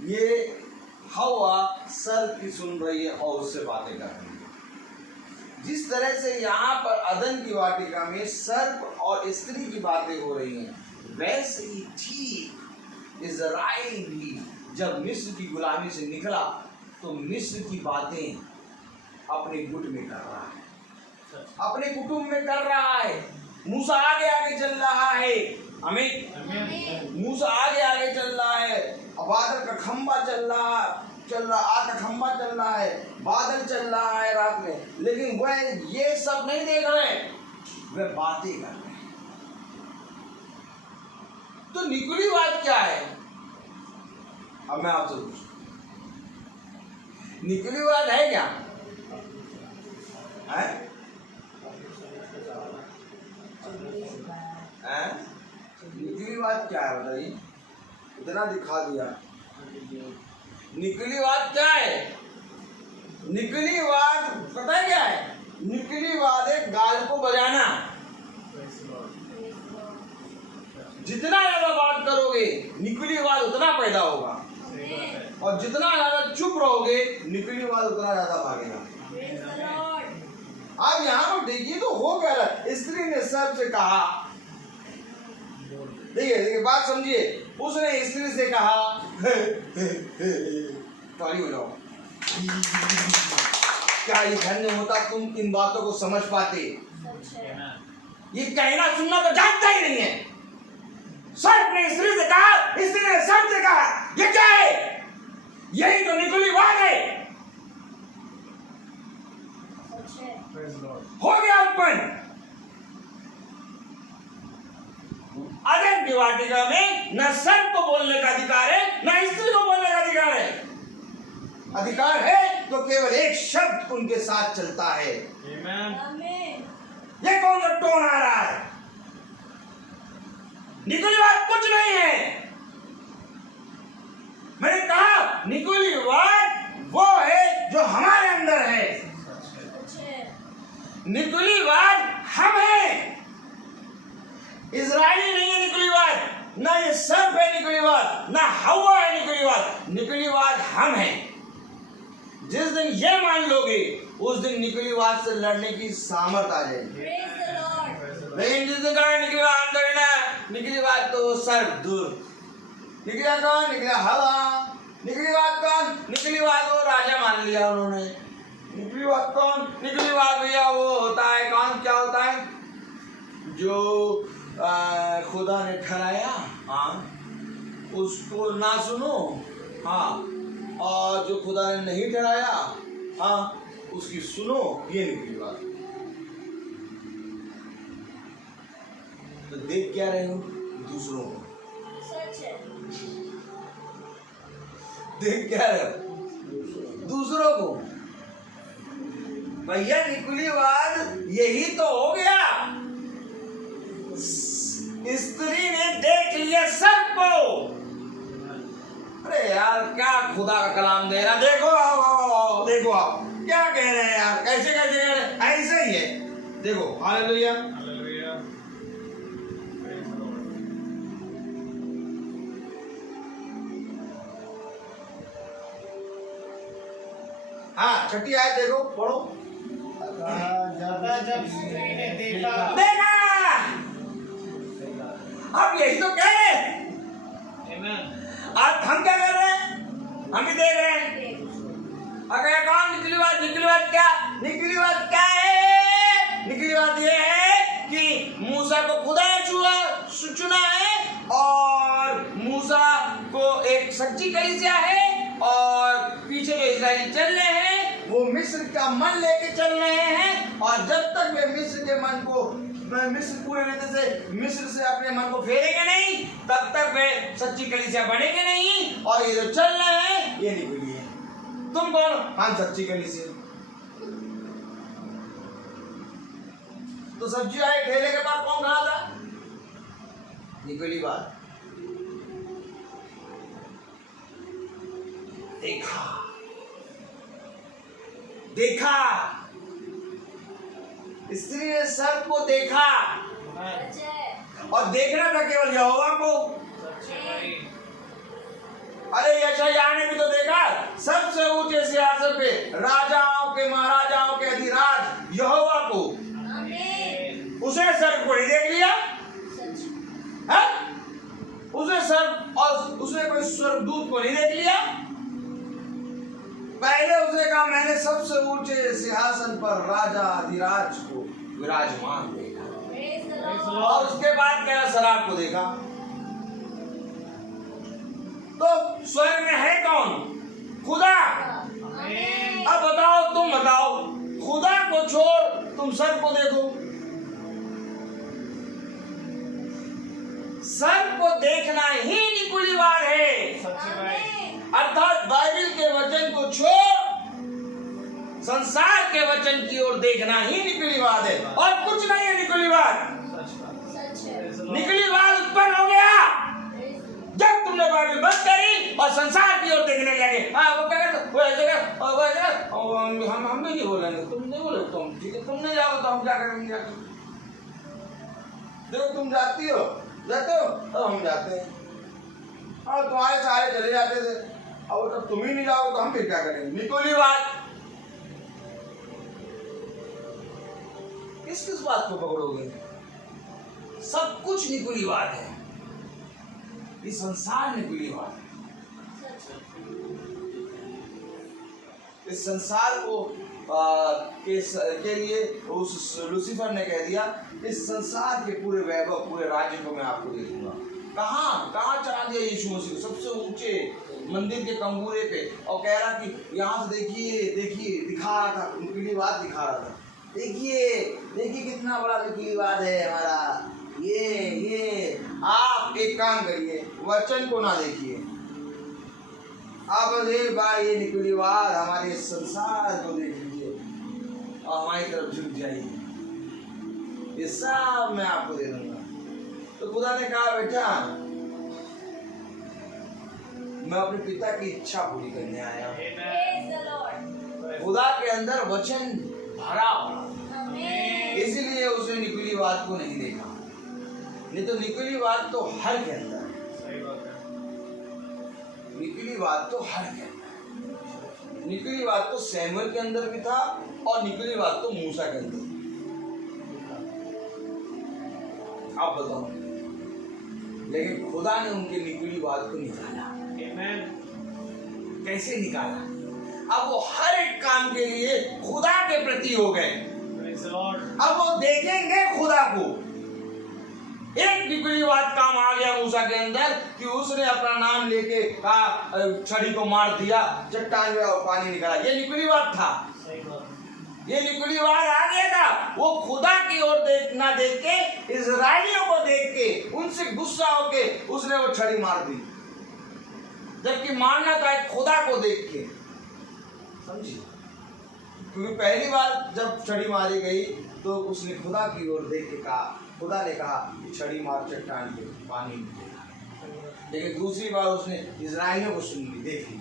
ये हवा सर्प की सुन रही है और उससे बातें कर रही है। जिस तरह से यहाँ पर अदन की वाटिका में सर्प और स्त्री की बातें हो रही हैं, वैसे ही ठीक इज़राइल भी जब मिस्र की गुलामी से निकला तो मिस्र की बातें अपने गुट में कर रहा है, अपने कुटुंब में कर रहा है। मूसा आगे आगे चल रहा है, आमीन। मूसा आगे आगे चल रहा है, बादल का खंबा चल रहा, आग का खंबा चल रहा है, बादल चल रहा है रात में। लेकिन वह ये सब नहीं देख रहे, वह बातें कर रहे हैं। तो निकुलीवाद क्या है? अब मैं आपसे पूछूं, निकुलीवाद है क्या? है? निकुलीवाद क्या है बताइए? इतना दिखा दिया। निकुलीवाद क्या है? निकुलीवाद पता है क्या है? निकुलीवाद है गाल को बजाना। जितना ज्यादा बात करोगे निकुलीवाद उतना पैदा होगा, और जितना ज्यादा चुप रहोगे निकुलीवाद उतना ज्यादा भागेगा। आप यहाँ पर देखिए तो हो क्या रहा है। स्त्री ने सर्प से कहा, देखिए देखिए बात समझिए, उसने स्त्री से कहा, ताली हो जाओ, क्या ये धन्य होता तुम इन बातों को समझ पाते। ये कहना सुनना तो जानता ही नहीं है। सर्प ने स्त्री से कहा, स्त्री ने सर्प से कहा, ये क्या है? यही तो निकुलीवाद है। हो गया उत्पन्न। अदन की वाटिका में न सर्प को बोलने का अधिकार है, न स्त्री को बोलने का अधिकार है। अधिकार है तो केवल एक शब्द उनके साथ चलता है। ये कौन सा टोन आ रहा है? निकुलीवाद कुछ नहीं है। मैंने कहा निकुलीवाद वो है जो हमारे अंदर है। निकुलीवाद हम हैं। इजरायली नहीं है निकुलीवाद। निकली बात हम हैं। जिस दिन ये मान लोगे उस दिन निकली बात से लड़ने की सामर्थ आ जाएगी। लेकिन जिस दिन कहा निकली बात करना, निकली बात तो सर्व दूर। निकला कौन? निकला हवा। निकली बात कौन? निकली बात वो राजा मान लिया उन्होंने। निकली बात कौन? निकली बात भैया वो होता है कौन? क्या होता है? जो खुदा ने ठहराया, हाँ, उसको ना सुनो, हाँ, और जो खुदा ने नहीं ठहराया, हाँ, उसकी सुनो। ये निकली बात। तो देख क्या रहे हो? दूसरों को। देख क्या रहे हो? दूसरों को। भैया निकली बात यही तो हो गया। स्त्री ने देख लिया सबको। अरे यार क्या खुदा का कलाम दे रहा। देखो आओ, देखो आप क्या कह रहे हैं यार, कैसे कैसे कह रहे हैं? ऐसे ही है। देखो हालेलुया। हाँ, छठी आयत देखो, पढ़ो। जब स्त्री ने देखा। देखा। अब यही तो कह रहे हैं। आज हम क्या कर रहे हैं? हम भी देख रहे हैं। अगर कौन निकली बात? निकली बात क्या? निकली बात क्या है? निकली बात ये है कि मूसा को खुदा ने चुना है और मूसा को एक सच्ची कलीसिया है और पीछे जो इस्राएली चल रहे हैं वो मिस्र का मन लेके चल रहे हैं। और जब तक वे मिस्र के मन को मिस्र पूरे रीति से मिस्र से अपने मन को फेरेंगे नहीं, तब तक वे सच्ची कलीसिया बनेंगे नहीं। और ये जो चल रहे हैं ये निकली है। तुम कौन? हम सच्ची कलीसिया। तो सब्जी आए ठेले के पास कौन खड़ा था? निकली बात। देखा, देखा, स्त्री ने सर्प को देखा और देखना था केवल यहोवा को। अरे यशायाह ने भी तो देखा, सबसे ऊंचे सिंहासन पे राजाओं के महाराजाओं के अधिराज यहोवा को। उसे सर्प को नहीं देख लिया है? उसे सर्प और उसने कोई स्वर्गदूत को नहीं देख लिया। पहले उसने कहा मैंने सबसे ऊंचे सिंहासन पर राजा अधिराज को विराजमान देखा और उसके बाद क्या? शराब को देखा। तो स्वर्ग में है कौन? खुदा। अब बताओ, तुम बताओ, खुदा को छोड़ तुम सर्प को देखो। सर्प को देखना ही निकुलीवाद है। अर्थात बाइबल के वचन को छोड़ संसार के वचन की ओर देखना ही निकुलीवाद है और कुछ नहीं है। निकुलीवाद निकुलीवाद उत्पन्न हो गया जब तुमने बाइबल बंद करी और संसार की ओर देखने लगे। हाँ वो क्या कहते, वो ऐसे हम भी नहीं बोलेंगे, तुम नहीं बोले, तुम ठीक है, तुम नहीं जाओ तो हम क्या करेंगे? देखो तुम जाती हो, जाते हो तो हम जाते हैं और तुम्हारे सारे चले जाते थे, और जब तुम ही नहीं जाओ तो हम फिर क्या करेंगे? निकुलीवाद। किस बात को पकड़ोगे? सब कुछ निकुलीवाद है। इस संसार निकुलीवाद है। इस संसार को के लिए उस लूसीफर ने कह दिया, इस संसार के पूरे वैभव, पूरे राज्य को मैं आपको दे दूंगा। कहाँ चढ़ा दिया यीशु मसीह को? सबसे ऊंचे मंदिर के कंगूरे पे, और कह रहा कि यहाँ से देखिए देखिए, दिखा रहा था, निकुलीवाद दिखा रहा था। देखिए देखिए कितना बड़ा निकुलीवाद है हमारा। ये आप एक काम करिए, वचन को ना देखिए, आप एक बार ये निकुलीवाद हमारे संसार को देख लीजिए और हमारी तरफ झुक जाइए, ये सब मैं आपको दे दूंगा। तो खुदा ने कहा बेटा मैं अपने पिता की इच्छा पूरी करने आया हूं। खुदा के अंदर वचन भरा हुआ, इसीलिए उसने निकुलीवाद को नहीं देखा। नहीं तो निकुलीवाद तो हर के अंदर है। निकुलीवाद निकली बात तो हर के अंदर, निकली बात तो सैमुअल के अंदर भी था और निकली बात तो मूसा के अंदर। आप बताओ, लेकिन खुदा ने उनके निकली बात को निकाला। कैसे निकाला? अब वो हर एक काम के लिए खुदा के प्रति हो गए। अब वो देखेंगे खुदा को। एक निकली बात काम आ गया मूसा के अंदर कि उसने अपना नाम लेके कहा, छड़ी को मार दिया, चट्टान में पानी निकाला। ये निकली बात था, ये निकली बात आ गया था। वो खुदा की ओर ना देख के, इजराइलियों को देख के, उनसे गुस्सा होके उसने वो छड़ी मार दी, जबकि मारना था खुदा को देख के। समझिए, क्योंकि पहली बार जब छड़ी मारी गई तो उसने खुदा की ओर देख के कहा, खुदा ने कहा कि छड़ी मार चट्टान के पानी निकलेगा। लेकिन दूसरी बार उसने इजराइलियों को सुन ली, देख ली।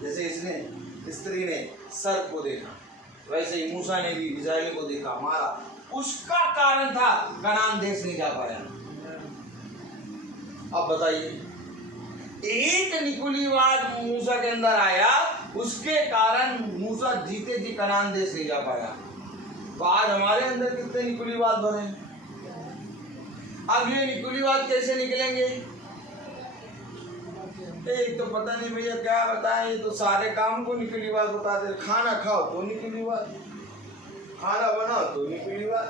जैसे इसने स्त्री ने सर्प को देखा, वैसे ही मूसा ने भी इजराइल को देखा, मारा। उसका कारण था कनान देश नहीं जा पाया। अब बताइए, एक निकुलीवाद मूसा के अंदर आया, उसके कारण मूसा जीते जी कनान देश नहीं जा पाया। तो आज हमारे अंदर कितने निकुलीवाद भरे। अब ये निकुलीवाद कैसे निकलेंगे? एक तो पता नहीं भैया क्या बताएं, ये तो सारे काम को निकुलीवाद बताते। खाना खाओ तो निकुलीवाद, खाना बनाओ तो निकुलीवाद,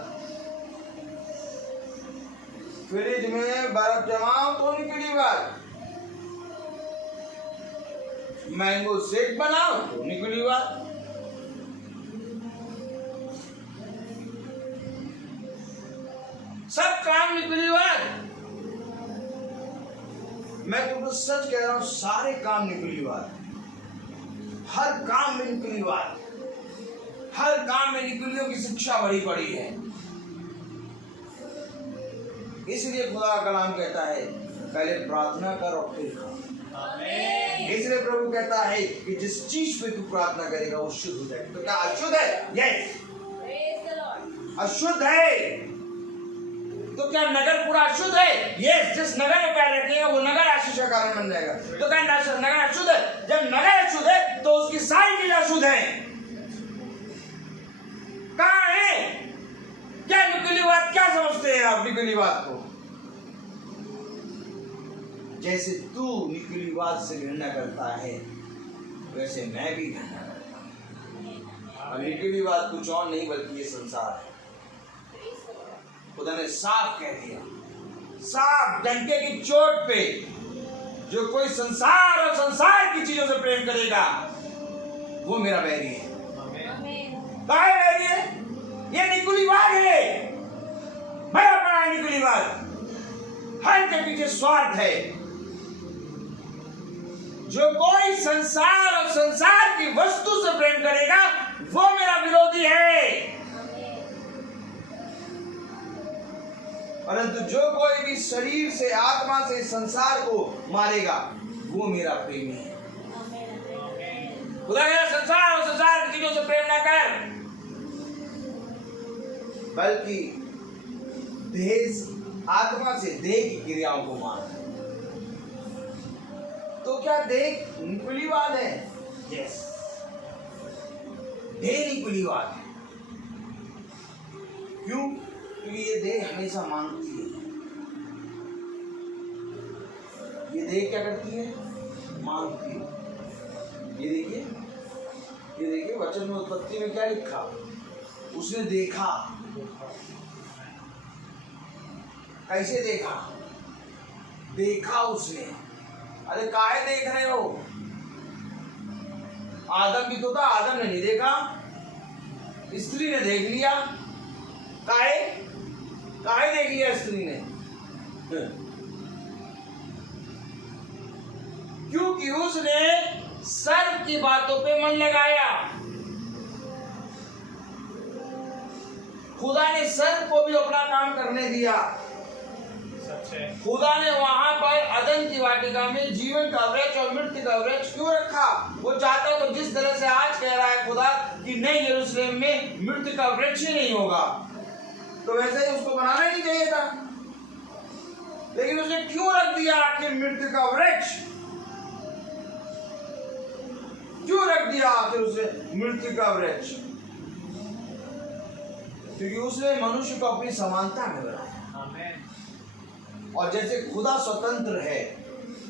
फ्रिज में बर्फ जमाओ तो निकुलीवाद, मैंगो शेक बनाओ तो निकुलीवाद। सब काम निकुलीवाद। मैं तुमको सच कह रहा हूं, सारे काम निकुलीवाद, हर काम में निकुलीवाद, हर काम में निकुलियों की शिक्षा बड़ी पड़ी है। इसलिए खुदा का कलाम कहता है पहले प्रार्थना कर और फिर खा। इसलिए प्रभु कहता है कि जिस चीज पे तू प्रार्थना करेगा वो शुद्ध हो जाएगा। तो क्या अशुद्ध है? यस, अशुद्ध है। तो क्या नगर पूरा अशुद्ध है? यस, जिस नगर में पैर रखेगा वो नगर आशीष का कारण बन जाएगा। तो क्या नगर अशुद्ध है? जब नगर अशुद्ध है तो उसकी सारी चीज अशुद्ध है। कहाँ है? क्या निकुलीवाद, क्या समझते हैं आप निकुलीवाद को? जैसे तू निकुलीवाद से घृणा करता है वैसे मैं भी घृणा करता हूं। और निकुलीवाद कुछ और नहीं बल्कि ये संसार है। खुदा ने साफ कह दिया, साफ डंके की चोट पे, जो कोई संसार और संसार की चीजों से प्रेम करेगा वो मेरा बैरी है। काहे बैरी है? ये निकुलीवाद है, मैं अपना निकुलीवाद। हर के पीछे स्वार्थ है। जो कोई संसार और संसार की वस्तु से प्रेम करेगा वो मेरा विरोधी है। परंतु जो कोई भी शरीर से, आत्मा से संसार को मारेगा वो मेरा प्रेमी है। खुदा कहता है संसार और संसार की चीजों से प्रेम ना कर, बल्कि देह, आत्मा से देह की क्रियाओं को मान। तो क्या देह निकुलीवाद है? यस, देह निकुलीवाद है। क्यों? क्योंकि ये देह हमेशा मांगती है। ये देह क्या करती है? मांगती है। ये देखिए वचन में उत्पत्ति में क्या लिखा? उसने देखा। कैसे देखा? देखा उसने। अरे काहे देख रहे हो? आदम भी तो था, आदम ने नहीं देखा, स्त्री ने देख लिया। काहे देख लिया स्त्री ने? क्योंकि उसने सर्प की बातों पे मन लगाया। खुदा ने सर्प को भी अपना काम करने दिया। खुदा ने वहां पर अदन की वाटिका में जीवन का वृक्ष और मृत्यु का वृक्ष क्यों रखा? वो चाहता तो जिस तरह से आज कह रहा है खुदा कि नई यरूशलेम में मृत्यु का वृक्ष ही नहीं होगा, तो वैसे ही उसको बनाना ही नहीं चाहिए था। लेकिन उसने क्यों रख दिया आखिर मृत्यु का वृक्ष? दिया आखिर उसे मृत्यु का वृक्ष, क्योंकि उसने मनुष्य को अपनी समानता में बनाया। आमेन। और जैसे खुदा स्वतंत्र है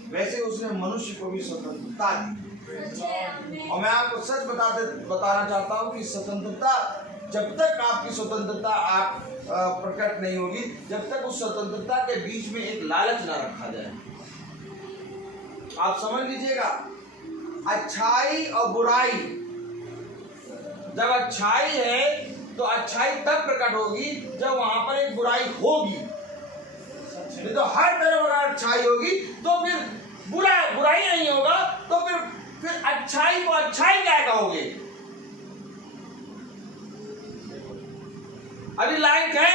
वैसे उसने मनुष्य को भी स्वतंत्रता दी। और मैं आपको सच बताना चाहता हूँ कि स्वतंत्रता, जब तक आपकी स्वतंत्रता आप प्रकट नहीं होगी, जब तक उस स्वतंत्रता के बीच में एक लालच ना रखा जाए। आप समझ लीजिएगा, अच्छाई और बुराई, जब अच्छाई है तो अच्छाई तब प्रकट होगी जब वहां पर एक बुराई होगी। नहीं तो हर तरफ अगर अच्छाई होगी तो फिर बुराई नहीं होगा, तो फिर अच्छाई को अच्छाई क्या कहोगे? अभी लाइट है,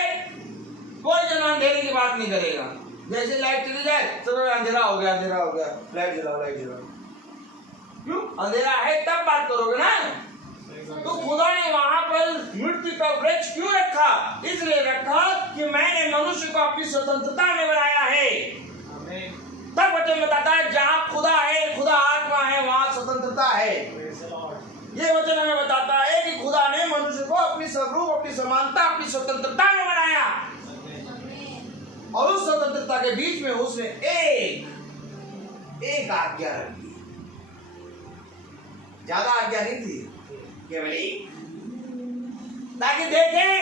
कोई जन अंधेरे की बात नहीं करेगा। जैसे लाइट चली जाए तो अंधेरा हो गया, लाइट जलाओ। क्यों? अंधेरा है तब बात करोगे ना। तो खुदा ने वहां पर मृत्यु का वृक्ष क्यों रखा? इसलिए रखा कि मैंने मनुष्य को अपनी स्वतंत्रता में बनाया है। तब वचन बताता है जहां खुदा है, खुदा आत्मा है, वहां स्वतंत्रता है। ये वचन हमें बताता है कि खुदा ने मनुष्य को अपनी स्वरूप, अपनी समानता, अपनी स्वतंत्रता में बनाया। और उस स्वतंत्रता के बीच में उसने एक आज्ञा रखी। ज्यादा आज्ञा नहीं थी, केवल एक, ताकि देखें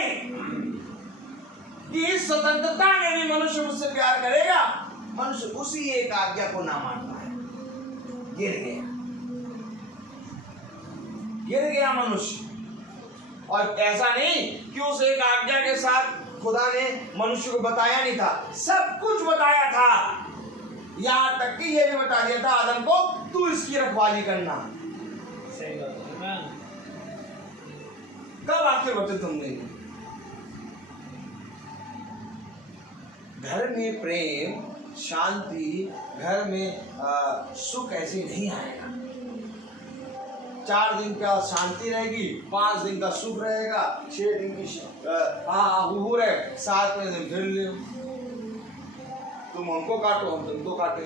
कि इस स्वतंत्रता में भी मनुष्य मुझसे प्यार करेगा। मनुष्य उसी एक आज्ञा को ना मानता है, गिर गया मनुष्य। और ऐसा नहीं कि उस एक आज्ञा के साथ खुदा ने मनुष्य को बताया नहीं था, सब कुछ बताया था। यहां तक कि यह भी बता दिया था आदम को, तू इसकी रखवाली करना। सही बात है। कब आखिर वचन तुमने? घर में प्रेम, शांति, घर में सुख ऐसे नहीं आएगा। 4 दिन का शांति रहेगी, 5 दिन का सुख रहेगा, 6 दिन की 7वें दिन फिर ले, तुम हमको काटो, हम तुमको काटे।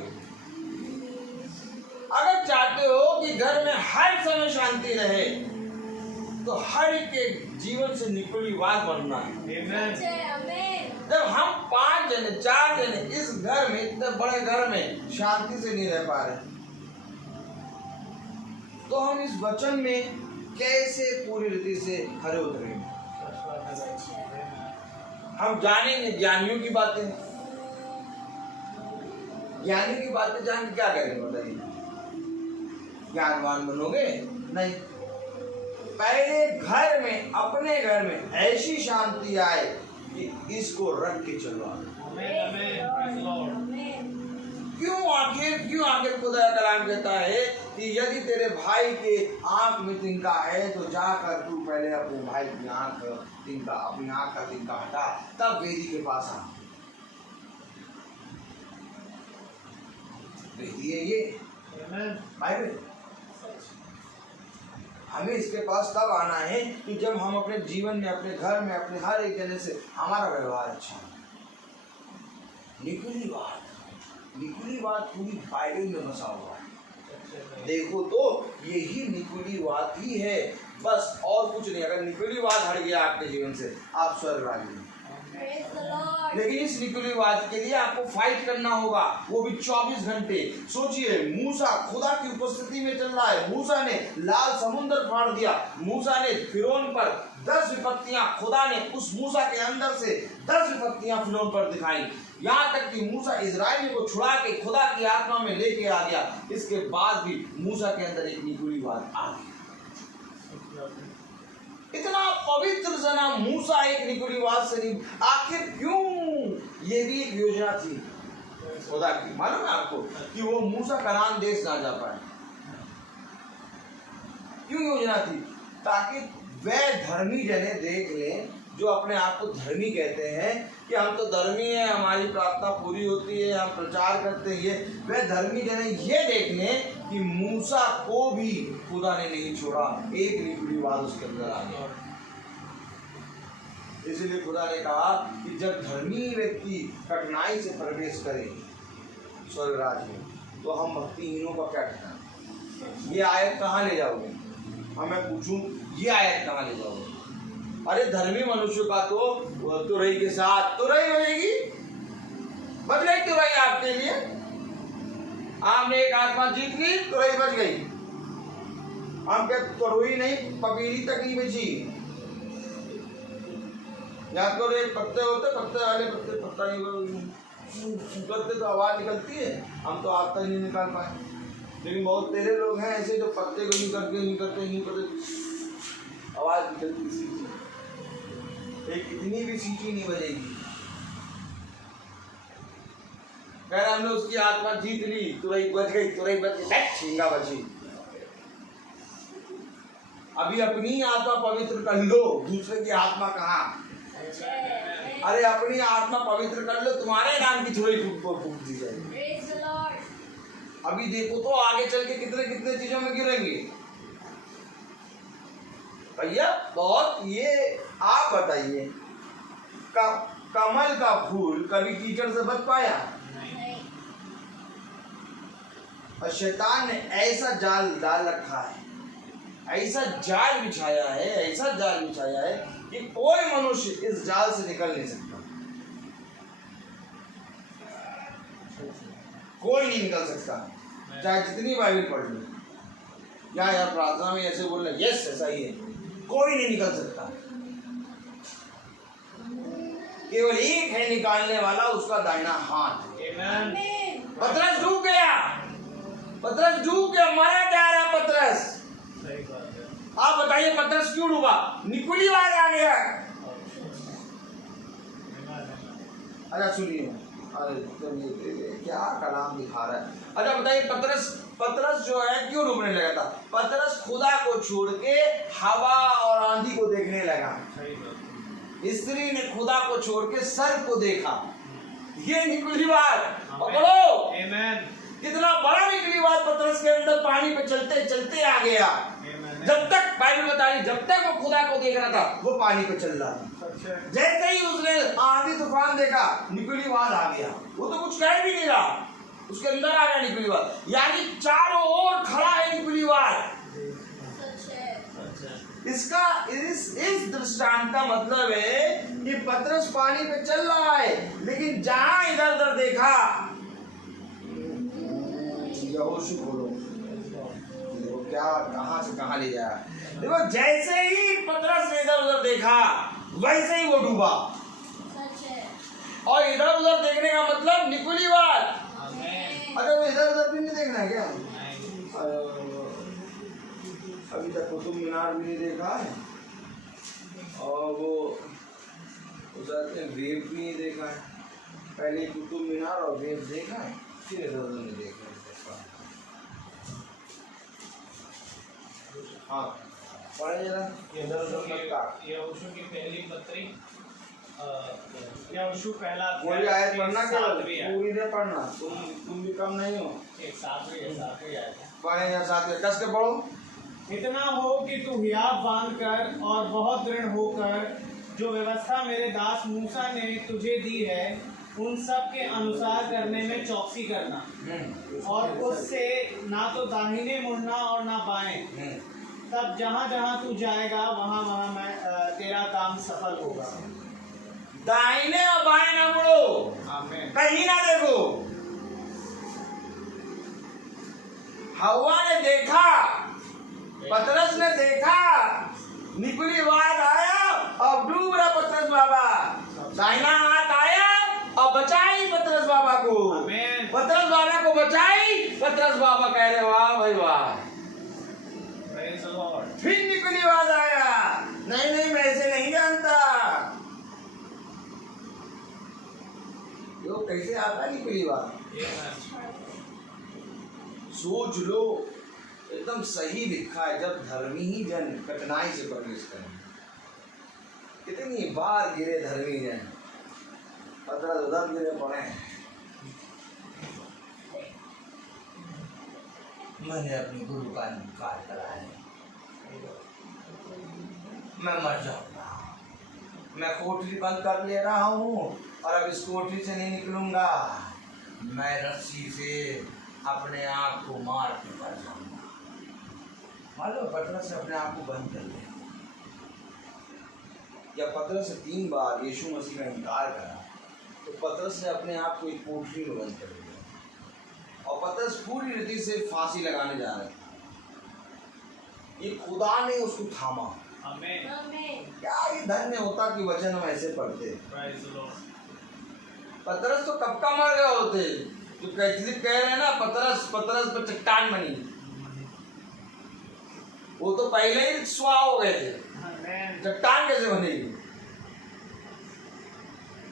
अगर चाहते हो कि घर में हर समय शांति रहे तो हर एक के जीवन से निकली बात बनना है। जब हम 5 जने 4 जने इस घर में, इतने बड़े घर में शांति से नहीं रह पा रहे, तो हम इस वचन में कैसे पूरी रीति से खरे उतरेंगे? हम जानेंगे ज्ञानियों की बातें, ज्ञानियों की बातें जान के क्या करेंगे बताइए? ज्ञानवान बनोगे? नहीं। पहले घर में, अपने घर में ऐसी शांति आए कि इसको रख के चलो। क्यों आखिर खुदा का कलाम कहता है कि यदि तेरे भाई के आंख में तिनका है तो जाकर तू पहले अपने भाई की अपनी आंख का तिनका हटा, तब वेदी के पास आ। वेदी है ये बाइबल। हमें इसके पास तब आना है कि जब हम अपने जीवन में, अपने घर में, अपने हर एक जने से हमारा व्यवहार अच्छा है। निकुली बात पूरी बाइबल में बसा हुआ है। देखो तो यही निकुली बात ही है, बस और कुछ नहीं। अगर निकुली बात हट गया आपके जीवन से, आप स्वर्ग राज्य में। लेकिन इस निकुली बात के लिए आपको फाइट करना होगा, वो भी 24 घंटे। सोचिए, मूसा खुदा की उपस्थिति में चल रहा है। मूसा ने लाल समुद्र फाड़ दिया। मूसा ने फिरौन पर 10 विपत्तियां, खुदा ने उस मूसा के अंदर से 10 विपत्तियां फिरौन पर दिखाई। यहाँ तक कि मूसा इजराइलियों को छुड़ा के खुदा की आत्मा में लेके आ गया। इसके बाद भी मूसा के अंदर एक निकुली बात आ गई। इतना पवित्र जना मूसा एक निकुली बात से नहीं, आखिर क्यों? ये भी एक योजना थी खुदा की। मालूम है आपको कि वो मूसा कनान देश ना जा पाए? क्यों योजना थी? ताकि वे धर्मी जने देख लें, जो अपने आप को धर्मी कहते हैं कि हम तो धर्मी हैं, हमारी प्रार्थना पूरी होती है, हम प्रचार करते हैं। वे धर्मी जने ये देख लें कि मूसा को भी खुदा ने नहीं छोड़ा, एक निकुली बात उसके अंदर आ गया। इसलिए खुदा ने कहा कि जब धर्मी व्यक्ति कठिनाई से प्रवेश करे स्वर्ग राज्य में, तो हम भक्तिहीनों का क्या ठहरा? ये आयत कहाँ ले जाओगे? अब मैं पूछूं ये आयत कहाँ ले जाओगे? अरे धर्मी मनुष्य का तो तुरई के साथ तुरई होगी, बच गई तुरई आपके लिए। आपने एक आत्मा जीत ली, तुरई बच गई। हम क्या तुरई नहीं, पपीरी तक नहीं बची। या तो एक पत्ते होते, पत्ते वाले पत्ते पत्ता नहीं करते तो आवाज निकलती है, हम तो आज तक नहीं निकाल पाए। लेकिन बहुत तेरे लोग हैं ऐसे जो पत्ते को नहीं करते आवाज निकलती सीटी, एक कितनी भी सीटी नहीं बजेगी। खैर हमने उसकी आत्मा जीत ली, तुरई बच गई, झींगा बची। अभी अपनी आत्मा पवित्र कर लो, दूसरे की आत्मा कहाँ? अरे अपनी आत्मा पवित्र कर लो, तुम्हारे नाम की थोड़ी फूक दी जाएगी। अभी देखो तो आगे चल के कितने कितने चीजों में गिरेंगे भैया। बहुत ये आप बताइए, कमल का फूल कभी कीचड़ से बच पाया? और शैतान ने ऐसा जाल डाल रखा है, ऐसा जाल बिछाया है कि कोई मनुष्य इस जाल से निकल नहीं सकता, कोई नहीं निकल सकता, चाहे जितनी बाइबल पढ़ लो। या यार प्रार्थना में ऐसे बोल रहे, यस ऐसा ही है, कोई नहीं निकल सकता। केवल एक है निकालने वाला, उसका दाहिना हाथ। पतरस डूब गया, मरा जा रहा पतरस। आप बताइए पतरस क्यों डूबा? निकुलीवाद आ गया। अच्छा सुनिए, अरे क्या कलाम दिखा रहा है। अच्छा बताइए पतरस जो है क्यों डूबने लगा था? पतरस खुदा को छोड़ के हवा और आंधी को देखने लगा। स्त्री ने खुदा को छोड़ के सर्प को देखा। ये निकुलीवाद पकड़ो, कितना बड़ा निकुलीवाद पतरस के अंदर पानी पे चलते चलते आ गया। जब तक बाइबल बता रही, जब तक वो खुदा को देख रहा था वो पानी पे चल रहा था। जैसे ही उसने आंधी तूफान देखा, निकुलीवाद आ गया। वो तो कुछ कह भी नहीं रहा, उसके अंदर आ गया निकुलीवाद। यानी चारों ओर खड़ा है निकुलीवाद। इसका इस दृष्टांत का मतलब है कि पतरस पानी पे चल रहा है, लेकिन जहां इधर उधर देखा, यहोशू बोलो देखो क्या कहां से कहां ले जाया। देखो जैसे ही पतरस ने इधर उधर देखा, वैसे ही वो डूबा। और इधर उधर देखने का मतलब निकुलीवाद। अगर वो इधर उधर भी नहीं देखना है क्या? अभी तक कुतुब मीनार भी नहीं देखा है, और वो वेव भी नहीं देखा है। पहले कुतुब मीनार और वेव देखा है, फिर इधर उधर नहीं देखा। हाँ पढ़े जरा, इधर उधर यहोशू की पहली पत्री, यहोशू पहला पूरी आयत पढ़ना, केवल पूरी नहीं पढ़ना, तुम भी कम नहीं हो। एक सातवीं आयत पढ़े या साथ में कस के पढ़ो। इतना हो कि तू हियाव बांधकर और बहुत दृढ़ होकर जो व्यवस्था मेरे दास मूसा ने तुझे दी है, उन सब के अनुसार करने में चौकसी करना, और उससे ना तो दाहिने मुड़ना और ना बाएं। तब जहाँ जहाँ तू जाएगा वहाँ वहाँ मैं तेरा काम सफल होगा। दाहिने और बाएं ना मुड़ो, कहीं ना देखो। हवा ने देखा, पतरस ने देखा, निकुलीवाद आया और डूब रहा पतरस बाबा। दाहिना हाथ आया और बचाई पतरस बाबा को। पतरस बाबा को बचाई। पतरस बाबा कह रहे वाह भाई वाह। फिर निकुलीवाद आया, नहीं मैं ऐसे नहीं जानता। यो कैसे आता निकुलीवाद? सोच लो, एकदम सही लिखा है। जब धर्मी ही जन कठिनाई से प्रवेश करें, कितनी बार गिरे धर्मी जन, 15 गिरे पड़े। मैंने अपनी गुरु का इनकार करा है, मैं मर जाऊंगा, मैं कोठरी बंद कर ले रहा हूँ और अब इस कोठरी से नहीं निकलूंगा। मैं रस्सी से अपने आप को मार के मर जाऊंगा। मालूम पतरस ने अपने आप को बंद कर लिया। या पतरस ने 3 बार यीशु मसीह का इनकार करा तो पतरस ने अपने आप को एक कोठरी में बंद कर दिया और पतरस पूरी रीति से फांसी लगाने जा रहा था। ये खुदा ने उसको थामा। आमीन। क्या ये धन्य होता कि वचन हम ऐसे पढ़ते। पतरस तो कब का मर गए होते। जो कैथलिक कह रहे हैं ना पतरस पर चट्टान बनी, वो तो पहले ही सुहा हो गए थे। चट्टान कैसे बनेगी?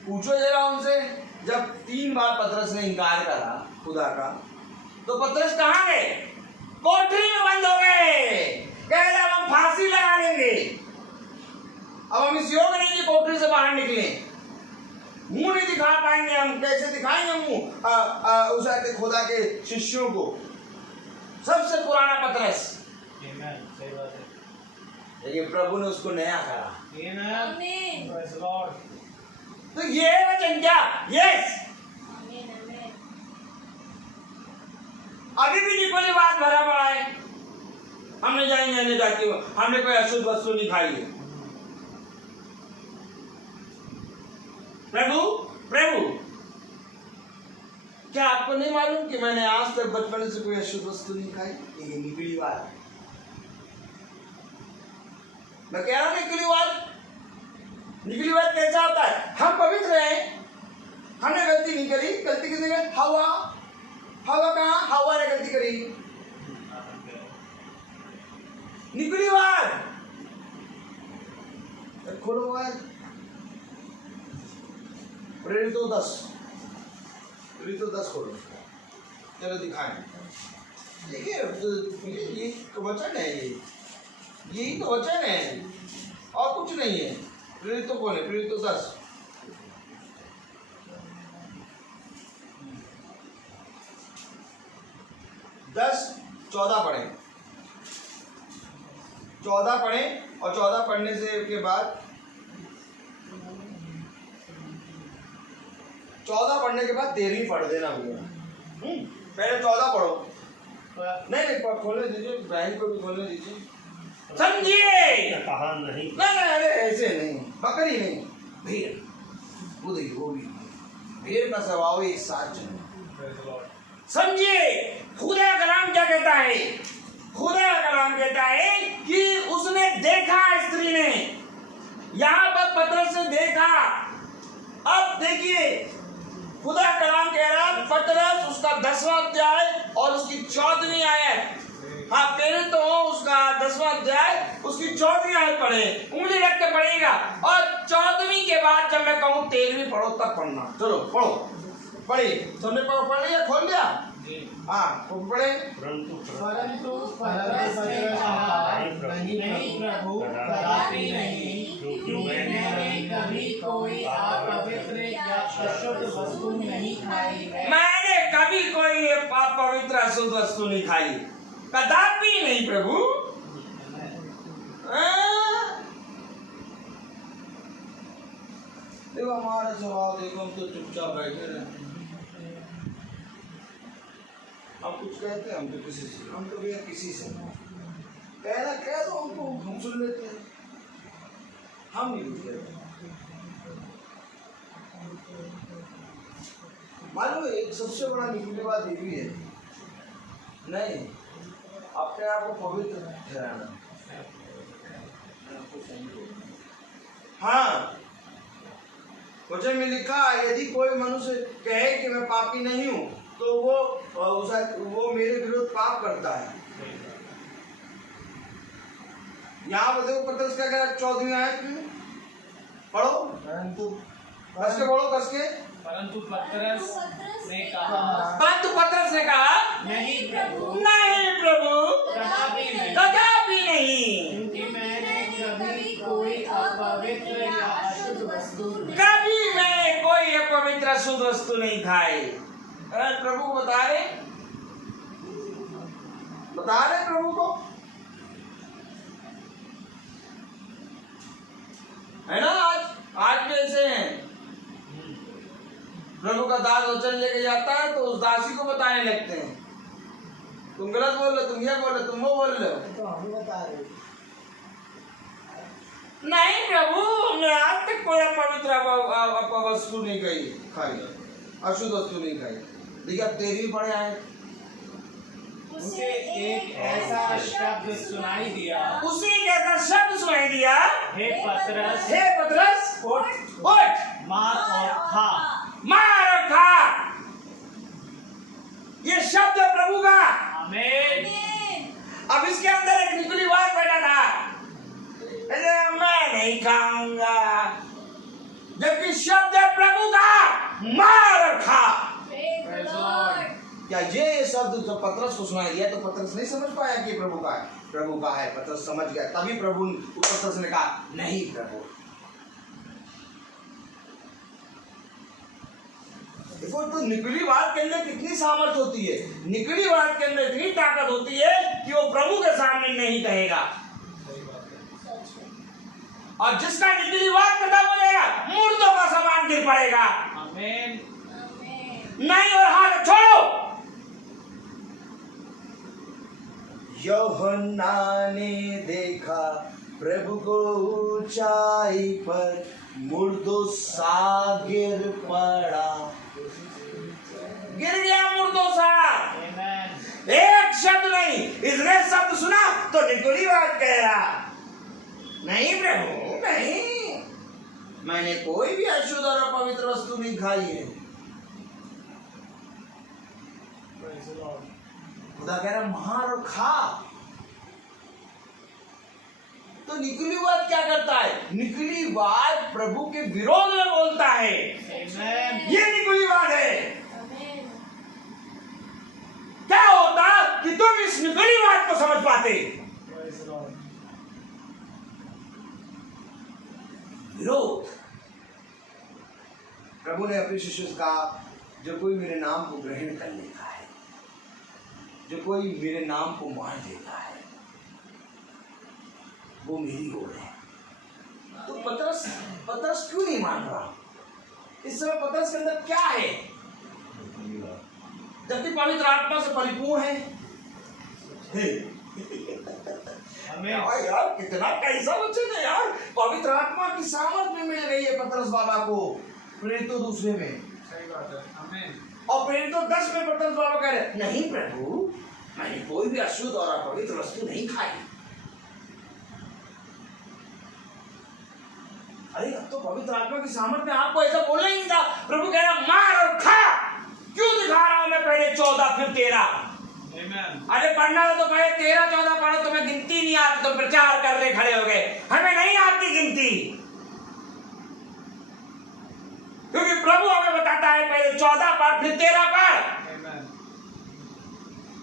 पूछो जरा उनसे। जब 3 बार पतरस ने इनकार करा खुदा का तो पतरस कहाँ गए? कोठरी में बंद हो गए। कह रहे हम फांसी लगा लेंगे, अब हम इस योग नहीं कि कोठरी से बाहर निकले। मुंह नहीं दिखा पाएंगे हम। कैसे दिखाएंगे मुंह उस खुदा के शिष्यों को? सबसे पुराना पतरस। सही बात है। लेकिन प्रभु ने उसको नया करा। तो ये वचन क्या? यस। अभी भी निकोली बात भरा पड़ा है। हमने जाएंगे नहीं जाती, हमने कोई अशुद्ध वस्तु नहीं खाई है। प्रभु क्या आपको नहीं मालूम कि मैंने आज तक बचपन से कोई अशुद्ध वस्तु नहीं खाई? ये निकली बात। मैं कह रहा हूं निकली बात कैसा होता है? हम पवित्र हैं, हमने गलती नहीं करी। गलती किसने करी? हवा कहाँ? हवा ने गलती करी। निकली बात खोलो बात। प्रेरितों 10 खोलो। चलो दिखाएं। देखिए ये वचन है, यही तो वचन है और कुछ नहीं है। प्रेरितों कौन है? प्रेरितों 10 14 पढ़े। 14 पढ़े और 14 पढ़ने से के बाद 14 पढ़ने के बाद 13 पढ़ देना भैया। पहले 14 पढ़ो। नहीं खोलने दीजिए, इब्राहिम को भी खोलने दीजिए। समझिए? कहा नहीं। अरे ऐसे नहीं, बकरी नहीं, भेड़। वो देखिए वो भी भेड़ का स्वभाव एक साथ चले। समझिए खुदा का कलाम क्या कहता है? खुदा का कलाम कहता है कि उसने देखा, स्त्री ने यहाँ पर पतरस ने देखा। अब देखिए खुदा का कलाम कह रहा है पतरस उसका 10वां अध्याय और उसकी 14वीं आयत। हाँ तेरे तो उसका 10वां अध्याय उसकी 14वीं आयत पढ़े, उंगली रख के पढ़ेगा और 14वीं के बाद जब मैं कहूँ 13वीं पढ़ो तब पढ़ना। चलो पढ़ो, पढ़िए। तुमने पढ़ लिया? खोल लिया? हाँ पढ़े। परंतु पतरस ने कहा, नहीं प्रभु, कदापि नहीं, क्योंकि मैंने कभी कोई अपवित्र या अशुद्ध वस्तु नहीं खाई है। मैंने कभी कोई पवित्र अशुद्ध वस्तु नहीं खाई, कदापि नहीं प्रभु। देखो हमारा स्वभाव देखो, हम तो चुपचाप बैठे रहे। हम कुछ कहते हैं, हम तो किसी से, हम तो भैया किसी से कहना कह दो हमको, हम सुन लेते हैं। हम नहीं कुछ कहते। मालूम एक सबसे बड़ा निकली बात ये भी है, नहीं अपने आप को पवित्र ठहराना। हाँ वचन में लिखा है यदि कोई मनुष्य कहे कि मैं पापी नहीं हूं तो वो मेरे विरुद्ध पाप करता है। यहाँ पर देखो पतरस क्या कह रहा है 14वीं आयत में पढ़ो। परंतु कस के पढ़ो, कस के। परंतु पतरस ने कहा नहीं प्रभु, नहीं प्रभु, कदापि नहीं, कदापि नहीं, क्योंकि मैंने कभी कोई अपवित्र या अशुद्ध वस्तु कभी मैंने कोई अपवित्र अशुद्ध वस्तु नहीं खाई। प्रभु को बता रहे प्रभु को, है ना। आज भी ऐसे हैं, प्रभु का दास वचन लेके जाता है तो उस दासी को बताने लगते हैं, तुम गलत बोल रहे, तुम ये बोल रहे, तुम वो बोल रहे हो। तो हम बता रहे थे। नहीं प्रभु, हमने आज तक कोई अपवित्र वस्तु नहीं खाई, अशुद्ध वस्तु नहीं खाई। देखिए अब 13 पढ़े आए। उसे एक ऐसा शब्द सुनाई दिया, उसी जैसा शब्द सुनाई दिया, हे पतरस, हे पतरस उठ, उठ, मार और खा। मार और खा। ये शब्द है प्रभु का। आमीन। अब इसके अंदर एक निकुली बात बैठा था, मैं नहीं खाऊंगा, जबकि शब्द है प्रभु का, मार और खा। क्या ये शब्द जब पतरस को सुनाई दिया तो पतरस नहीं समझ पाया कि प्रभु का है? प्रभु का है, पतरस समझ गया। तभी प्रभु पतरस ने कहा नहीं प्रभु। देखो तो निकली बात के अंदर कितनी सामर्थ होती है, निकली बात के अंदर इतनी ताकत होती है कि वो प्रभु के सामने नहीं कहेगा। और जिसका निकली बात पता बोलेगा, मुर्दों का सामान गिर पड़ेगा। आमीन। नहीं और हाथ छोड़ो। यूहन्ना ने देखा प्रभु को ऊंचाई पर, मुर्दों सा गिर पड़ा, गिर गया मुर्दों सा। आमीन। एक शब्द नहीं, इसने शब्द सुना तो निकुली बात कह रहा, नहीं प्रभु नहीं, मैंने कोई भी अशुद्ध और अपवित्र वस्तु नहीं खाई है। खुदा कह रहा मार और खा। तो निकली बात क्या करता है? निकली बात प्रभु के विरोध में बोलता है। आमीन। ये निकली बात है। क्या होता कि तुम इस निकली बात को समझ पाते? विरोध। प्रभु ने अपने शिष्यों से कहा, जो कोई मेरे नाम को ग्रहण कर लेता है, जो कोई मेरे नाम को मान लेता है, वो मेरी ओर है। तो पतरस क्यों नहीं मान रहा? इस समय पतरस के अंदर क्या है? जबकि पवित्र आत्मा से परिपूर्ण है। यार कितना कैसा वचन है यार, पवित्र आत्मा की सामर्थ में मिल गई है पतरस बाबा को। प्रेरितों 2 में, सही बात है। आमीन। और प्रेरितों 10 में पतरस बाबा कह रहे नहीं प्रभु, मैंने कोई भी अशुद्ध और अपवित्र वस्तु नहीं खाई। अरे अब तो पवित्र आत्मा की सामर्थ में आपको ऐसा बोलना ही नहीं था। प्रभु कह रहा मार और खा। क्यों दिखा रहा हूं मैं? पहले 14 फिर 13। अरे पढ़ना तो पहले 13-14 पढ़ो, तुम्हें गिनती नहीं आती तो प्रचार करने खड़े हो गए। हमें नहीं आती गिनती, क्योंकि प्रभु हमें बताता है पहले 14 पढ़ फिर 13 पढ़।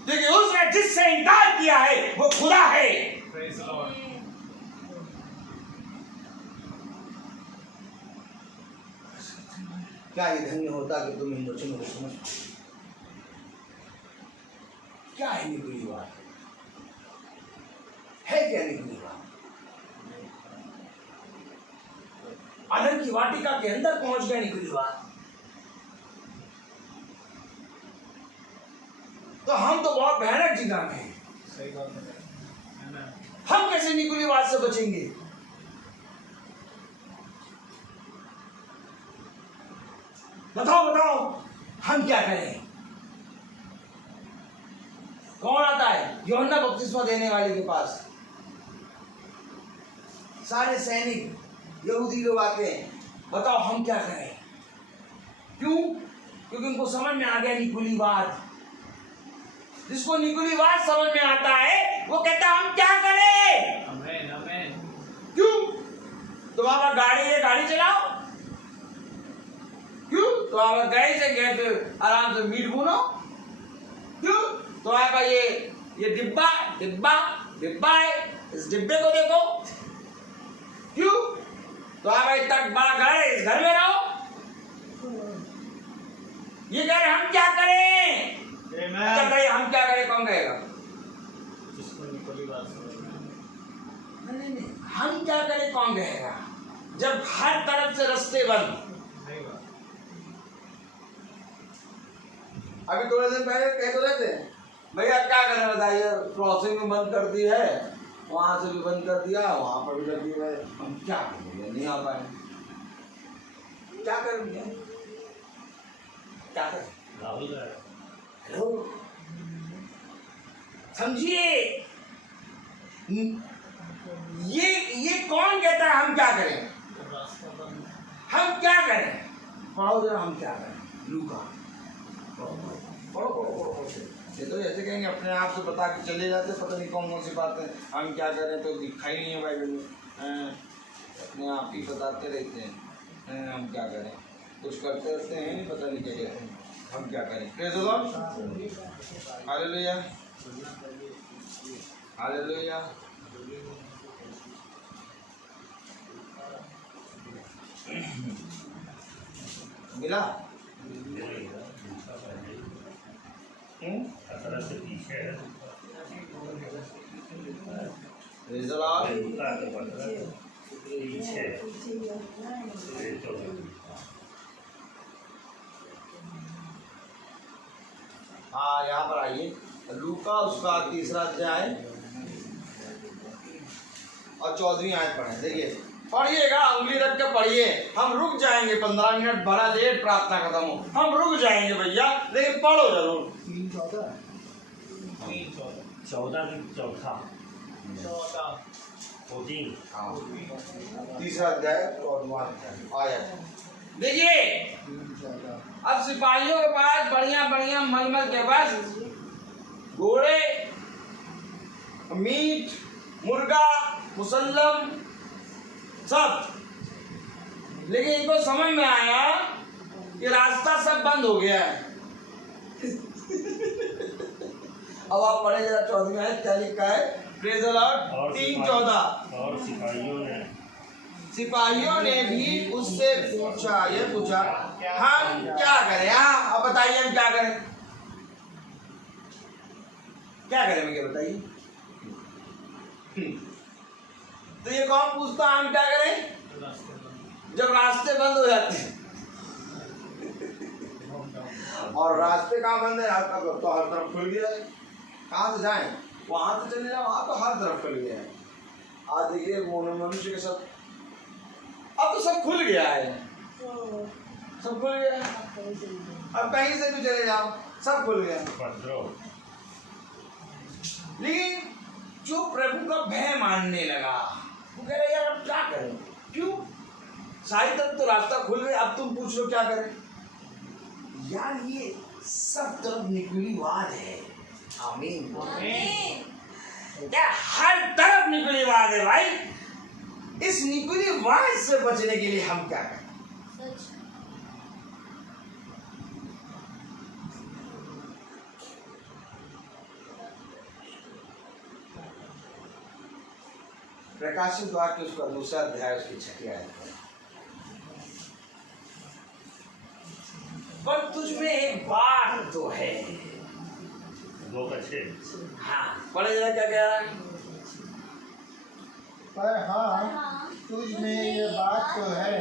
क्योंकि उसने जिससे इनकार किया है वो खुदा है। क्या ये धन्य होता कि तुम इन वचनों को समझ। क्या है निकुली बात? है क्या निकुली बात? आनंद की वाटिका के अंदर पहुंच गए निकुली बात। तो हम तो बहुत भयानक जगह में हैं। सही बात है। हम कैसे निकुली बात से बचेंगे? बताओ हम क्या करें? कौन आता है? यूहन्ना बपतिस्मा देने वाले के पास सारे सैनिक यहूदी लोग आते हैं। बताओ हम क्या करें? क्यों? क्योंकि उनको समझ में आ गया निकुली बात। जिसको निकुली बात समझ में आता है वो कहता हम क्या करें? आमीन। आमीन। क्यों? तुम्हारा गाड़ी है, गाड़ी चलाओ। क्यों? तो आप गए से गए थे आराम से मीट भूनो। क्यों? तो आप ये डिब्बा है, इस डिब्बे को देखो। क्यों? तो आप इतना बड़ा घर है, इस घर में रहो। ये कह रहे हम क्या करें? हम क्या करें? कौन कहेगा? जिसको निकुली बात समझ में। नहीं, हम क्या करें कौन कहेगा? जब हर तरफ से रास्ते बंद। अभी थोड़े दिन पहले कह तो रहे थे भैया क्या करें बताइए, क्रॉसिंग में बंद कर दी है, वहां से भी बंद कर दिया, वहां पर भी लगी है, हम क्या करें, नहीं आ पाए, क्या करें भैया, क्या करें? हेलो, समझिए, ये कौन कहता है हम क्या करें, हम क्या करें, पढ़ो जरा, हम क्या करें, लूका पढ़ो। ये तो ऐसे कहेंगे अपने आप से बता के चले जाते, पता नहीं कौन कौन सी बातें हम क्या करें तो दिखाई नहीं है बाइबल में, अपने आप ही बताते रहते हैं हम क्या करें, कुछ करते रहते हैं, नहीं पता नहीं क्या कहते हैं, हम क्या करें। Praise the Lord, hallelujah hallelujah. मिला प्रेज़ द लॉर्ड। हाँ, यहाँ पर आइए, लूका उसका 3रा अध्याय और 14वीं आयत पढ़े। देखिए, पढ़िएगा, उंगली रख के पढ़िए, हम रुक जाएंगे 15 मिनट, भरा लेट प्रार्थना खत्म हो, हम रुक जाएंगे भैया, लेकिन पढ़ो जरूर। 3रा अध्याय 14वां आयत। देखिए, अब सिपाहियों के पास बढ़िया बढ़िया मलमल के बस घोड़े, मीट, मुर्गा, मुसल्लम सब, लेकिन इनको समझ में आया कि रास्ता सब बंद हो गया है। अब आप पढ़े जरा 14वीं आयत, क्या लिखा है? Praise the Lord. 3:14। और सिपाहियों ने भी उससे पूछा, ये पूछा, हम क्या करें? हाँ, अब बताइए, हम क्या करें, क्या करें, मुझे बताइए। तो ये कौन पूछता हम क्या करें जब रास्ते बंद हो जाते हैं? और रास्ते कहाँ बंद है? तो हर तरफ खुल गया है, कहाँ से जाएं? वहां से चले जाओ, वहां तो हर तरफ खुल गया है। आज देखिए मनुष्य के साथ अब तो सब खुल गया है, सब खुल गया है, अब कहीं से भी चले जाओ सब खुल गया। लेकिन जो प्रभु का भय मानने लगा, वो कह रहे यार अब क्या करें, क्यों, सारी तरफ तो रास्ता खुल गया, अब तुम पूछ लो क्या करें। यार ये सब तरफ निकुलीवाद है। आमीन। क्या हर तरफ निकुलीवाद है भाई, इस निकुलीवाद से बचने के लिए हम क्या करें? प्रकाशित वाक्य उसका 2रा अध्याय उसकी 6ठी आयत है। पर तुझ में एक बात तो है। 2:6। हाँ, पढ़े जरा क्या कह रहा है? पर हाँ, तुझ में ये बात तो है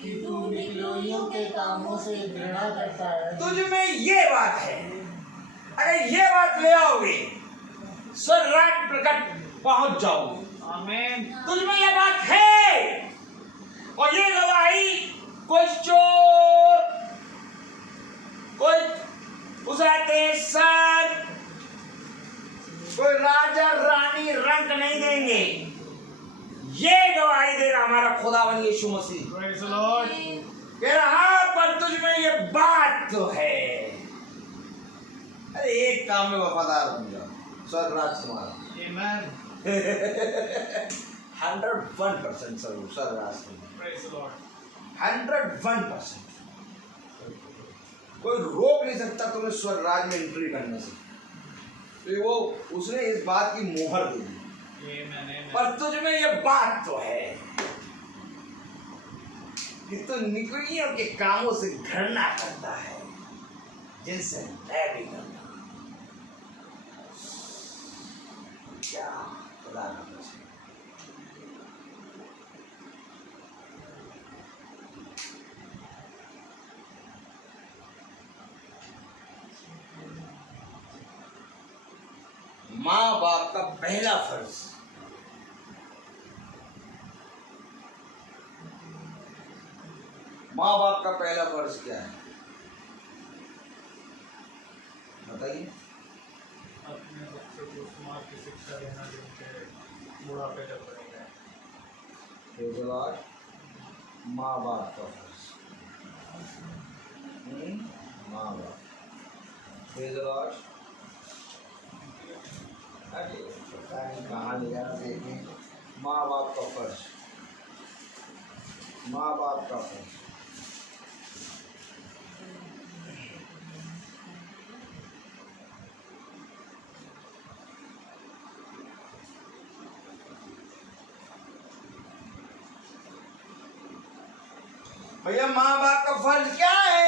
कि तू निकलोइयों के कामों से घृणा करता है। तुझ में ये बात है, अगर ये बात ले आओगे स्वर्ग प्रकट पहुंच जाओगे। आमीन। तुझ में ये बात है, और ये गवाही कोई चोर, कोई उसाते सर, कोई राजा रानी रंग नहीं देंगे। ये गवाही देगा हमारा खुदावन यीशु मसीह। Praise the lord. कह रहा पर तुझ में ये बात तो है। अरे एक काम में वफादार बन जाओ, स्वर्ग राज तुम्हारा। आमीन। 101% स्वर्ग राज तुम्हारा। Praise the Lord. 101%। कोई रोक नहीं सकता तुम्हें स्वर्ग राज में एंट्री करने से। तो वो उसने इस बात की मोहर दे दी। पर तुझ में ये बात तो है कि तू निकुलियों के कामों से घृणा करता है, जिनसे मैं भी करता हूं। क्या खुदा का वचन। बाप का पहला फर्ज। माँ बाप का पहला फर्ज क्या है बताइए? अपने बच्चे को समाज की शिक्षा देना, जिनके बुढ़ापे तक रहेगा। माँ बाप का फर्ज। माँ बाप अरे पता नहीं कहाँ ले जाना, देखें। माँ बाप का फर्ज, माँ बाप का फर्ज। भैया माँ बाप का फर्ज क्या है?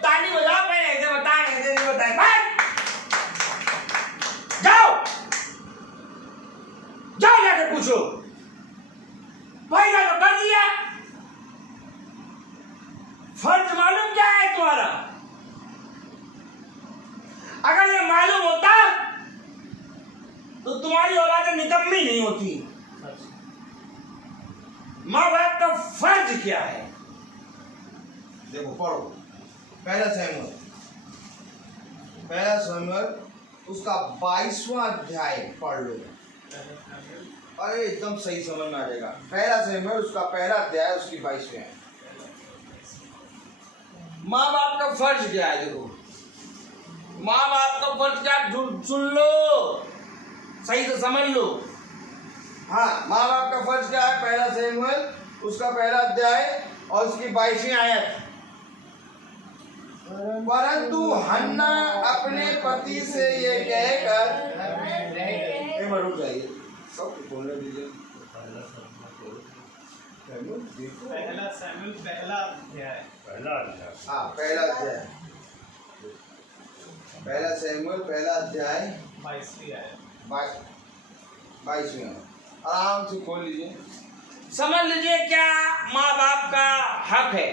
ताली बजाओ, मैं ऐसे बताएं, ऐसे नहीं बताएं। जाओ जाओ जाके पूछो, पैसा तो कर दिया, फर्ज मालूम क्या है तुम्हारा? अगर ये मालूम होता तो तुम्हारी औलाद निकम्मी नहीं होती। माँ बाप का फर्ज क्या है? देखो पढ़ो, पहला सैमुएल उसका 22वां अध्याय पढ़ लो। अरे एकदम सही समझ में आ जाएगा। पहला सैमुएल उसका पहला अध्याय उसकी 22वें। माँ बाप का फर्ज क्या है? देखो माँ बाप का फर्ज क्या, सुन लो, सही से समझ लो। हाँ, माँ बाप का फर्ज क्या है? पहला सैमुएल उसका पहला अध्याय और उसकी 22वीं आयत। परंतु हन्ना अपने पति से ये कहकर रुक जाइए, सब बोलने दीजिए। पहला सैमुएल पहला अध्याय। हाँ पहला अध्याय, पहला सैमुएल पहला अध्याय 22वीं आयत। 22वीं आराम से खोल लीजिए, समझ लीजिए क्या माँ बाप का हक है।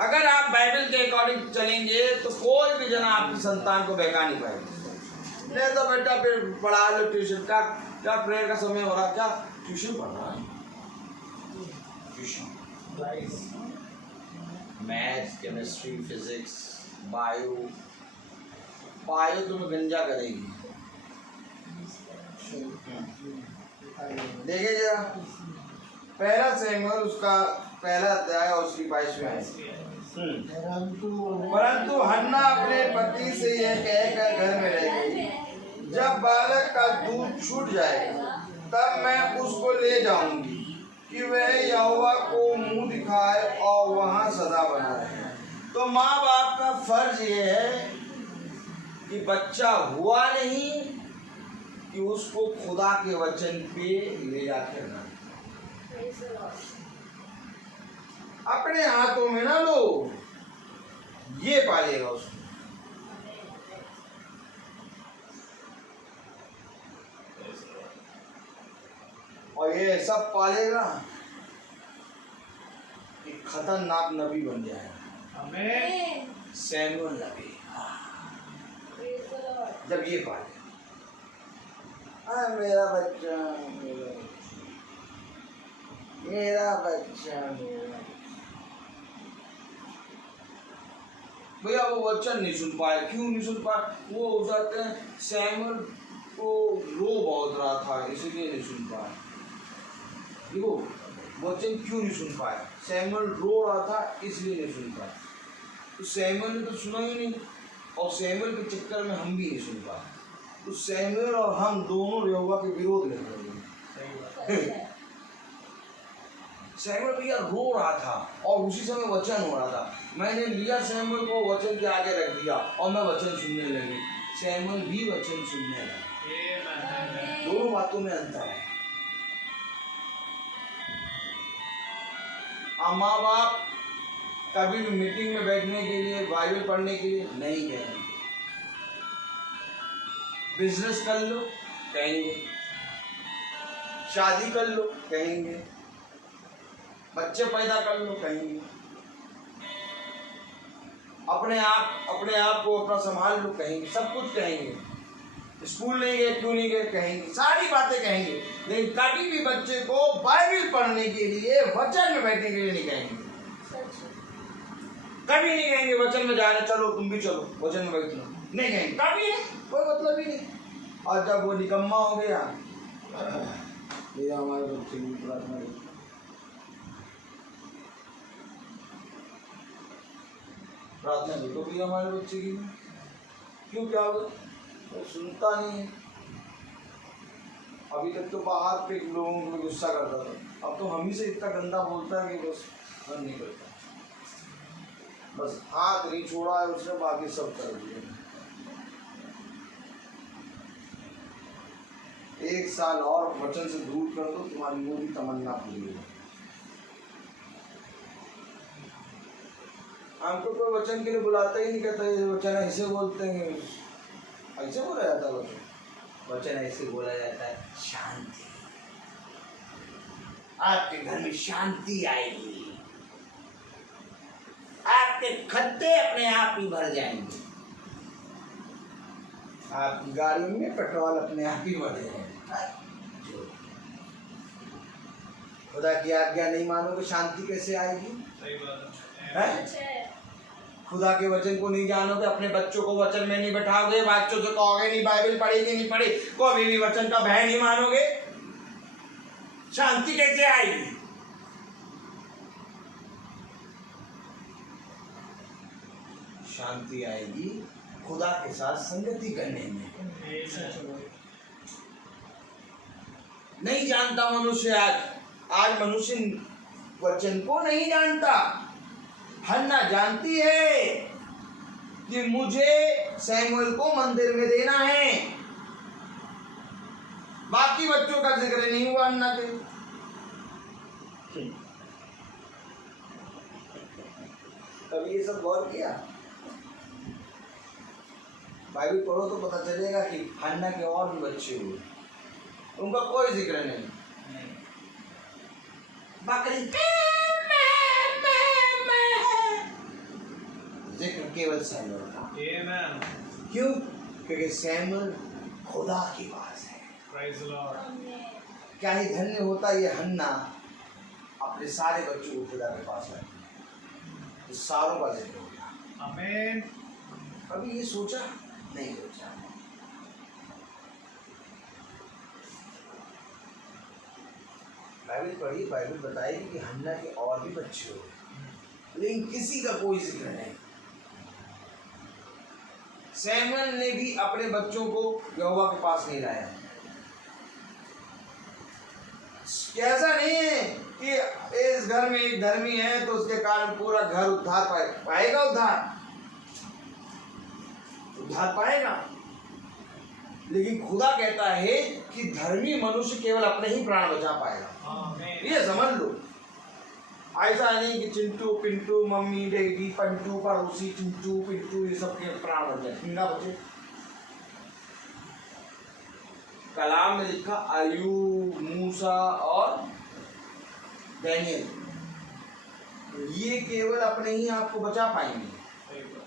अगर आप बाइबल के अकॉर्डिंग चलेंगे तो कोई भी जना आपकी संतान को बहका नहीं पाएगा। नहीं तो बेटा फिर पढ़ा लो ट्यूशन का, क्या प्रेयर का समय हो रहा, क्या ट्यूशन पढ़ रहा है? Tuition, maths, chemistry, physics, bio तुम्हें गंजा करेगी। देखिए जरा, पहला सैमुएल उसका पहला अध्याय और उसकी 22वीं। परंतु हन्ना अपने पति से यह कहकर घर में रह गई, जब बालक का दूध छूट जाएगा तब मैं उसको ले जाऊंगी कि वह यहोवा को मुंह दिखाए और वहां सदा बना रहे। तो माँ बाप का फर्ज ये है कि बच्चा हुआ नहीं कि उसको खुदा के वचन पे ले जाकर रखना, अपने हाथों में ना लो, ये पालेगा उसको। और ये सब पालेगा कि खतरनाक नबी बन जाएगा। आमीन। सैमुएल नबी जब ये पालेगा, मेरा बच्चा, मेरा बच्चा, भैया वो वचन नहीं सुन पाए। क्यों नहीं सुन पाए? वो हो जाते हैं सैमुएल को रो बहुत रहा था इसलिए नहीं सुन पाए। देखो वचन क्यों नहीं सुन पाए? सैमुएल रो रहा था इसलिए नहीं सुन पाए। तो सैमुएल ने तो सुना ही नहीं, और सैमुएल के चक्कर में हम भी नहीं सुन पाए। तो सैमुएल और हम दोनों यहोवा के विरोध में लगे। सैमुएल भैया रो रहा था और उसी समय वचन हो रहा था। मैंने लिया सैमुएल को वचन के आगे रख दिया और मैं वचन सुनने लगी। सैमुएल भी वचन सुनने लगा। दोनों बातों में अंतर है। माँ बाप कभी भी मीटिंग में बैठने के लिए, बाइबल पढ़ने के लिए नहीं कहेंगे। बिजनेस कर लो कहेंगे, शादी कर लो कहेंगे, बच्चे पैदा कर लो कहेंगे, अपने आप को अपना संभाल लो कहेंगे, सब कुछ कहेंगे। स्कूल नहीं गए, क्यों नहीं गए, कहेंगे, सारी बातें कहेंगे, लेकिन कभी भी बच्चे को बाइबल पढ़ने के लिए, वचन में बैठने के लिए नहीं कहेंगे। कभी नहीं कहेंगे वचन में जाना, चलो तुम भी चलो वचन में बैठ लो, नहीं कहेंगे, कभी नहीं, कोई मतलब ही नहीं। और जब वो निकम्मा हो गया, ये हमारे बच्चे की प्रार्थना की, प्रार्थना भी तो की हमारे बच्चे की, क्यों, क्या होगा, वो सुनता नहीं है। अभी तक तो बाहर पे लोगों को गुस्सा करता था, अब तो हम ही से इतना गंदा बोलता है कि बस मन नहीं करता, बस हाथ नहीं छोड़ा है उसने, बाकी सब कर दिया। 1 साल और वचन से दूर कर दो, तुम्हारी वो भी तमन्ना पूरी हो। हमको कोई वचन के लिए बुलाता ही नहीं, कहता है वचन ऐसे बोलते हैं, ऐसे बोला जाता है वचन ऐसे बोला जाता है, शांति, आपके घर में शांति आएगी, आपके खड्डे अपने आप ही भर जाएंगे, आपकी गाड़ी में पेट्रोल अपने आप ही भर जाएगा। खुदा की आज्ञा नहीं मानोगे, शांति कैसे आएगी? सही बात है? खुदा के वचन को नहीं जानोगे, अपने बच्चों को वचन में नहीं बैठाओगे, बच्चों से कहोगे नहीं बाइबल पढ़ेगी नहीं पढ़ी, कोई भी वचन का भय नहीं मानोगे, शांति कैसे आएगी? शांति आएगी खुदा के साथ संगति करने में। नहीं जानता मनुष्य, आज मनुष्य वचन को नहीं जानता। हन्ना जानती है कि मुझे सैमुएल को मंदिर में देना है, बाकी बच्चों का जिक्र नहीं हुआ हन्ना के। कभी ये सब गौर किया? बाइबल पढ़ो तो पता चलेगा कि हन्ना के और भी बच्चे हुए, उनका कोई जिक्र नहीं। बकरी जिक्र केवल सैमुएल का। आमेन। क्यों? क्योंकि सैमुएल खुदा के पास है। Praise the Lord. क्या ही धन्य होता ये हन्ना अपने सारे बच्चों को खुदा के पास है, तो सारों का जिक्र होगा। आमेन। कभी ये सोचा नहीं? सोचा। बाइबल पढ़ी, बाइबल बताएगी कि हन्ना के और भी बच्चे हुए, लेकिन किसी का कोई जिक्र नहीं। सैमुएल ने भी अपने बच्चों को यहोवा के पास नहीं लाया। कैसा नहीं है कि इस घर में एक धर्मी है तो उसके कारण पूरा घर उद्धार पाएगा, उद्धार पाएगा, लेकिन खुदा कहता है कि धर्मी मनुष्य केवल अपने ही प्राण बचा पाएगा। आमेन। ये समझ लो। ऐसा नहीं कि चिंटू पिंटू मम्मी डैडी पंटू पड़ोसी चिंटू पिंटू ये सब के प्राण बच जाए, ना बचे। कलाम में लिखा अय्यूब, मूसा और डैनियल, ये केवल अपने ही आप को बचा पाएंगे। सही बात।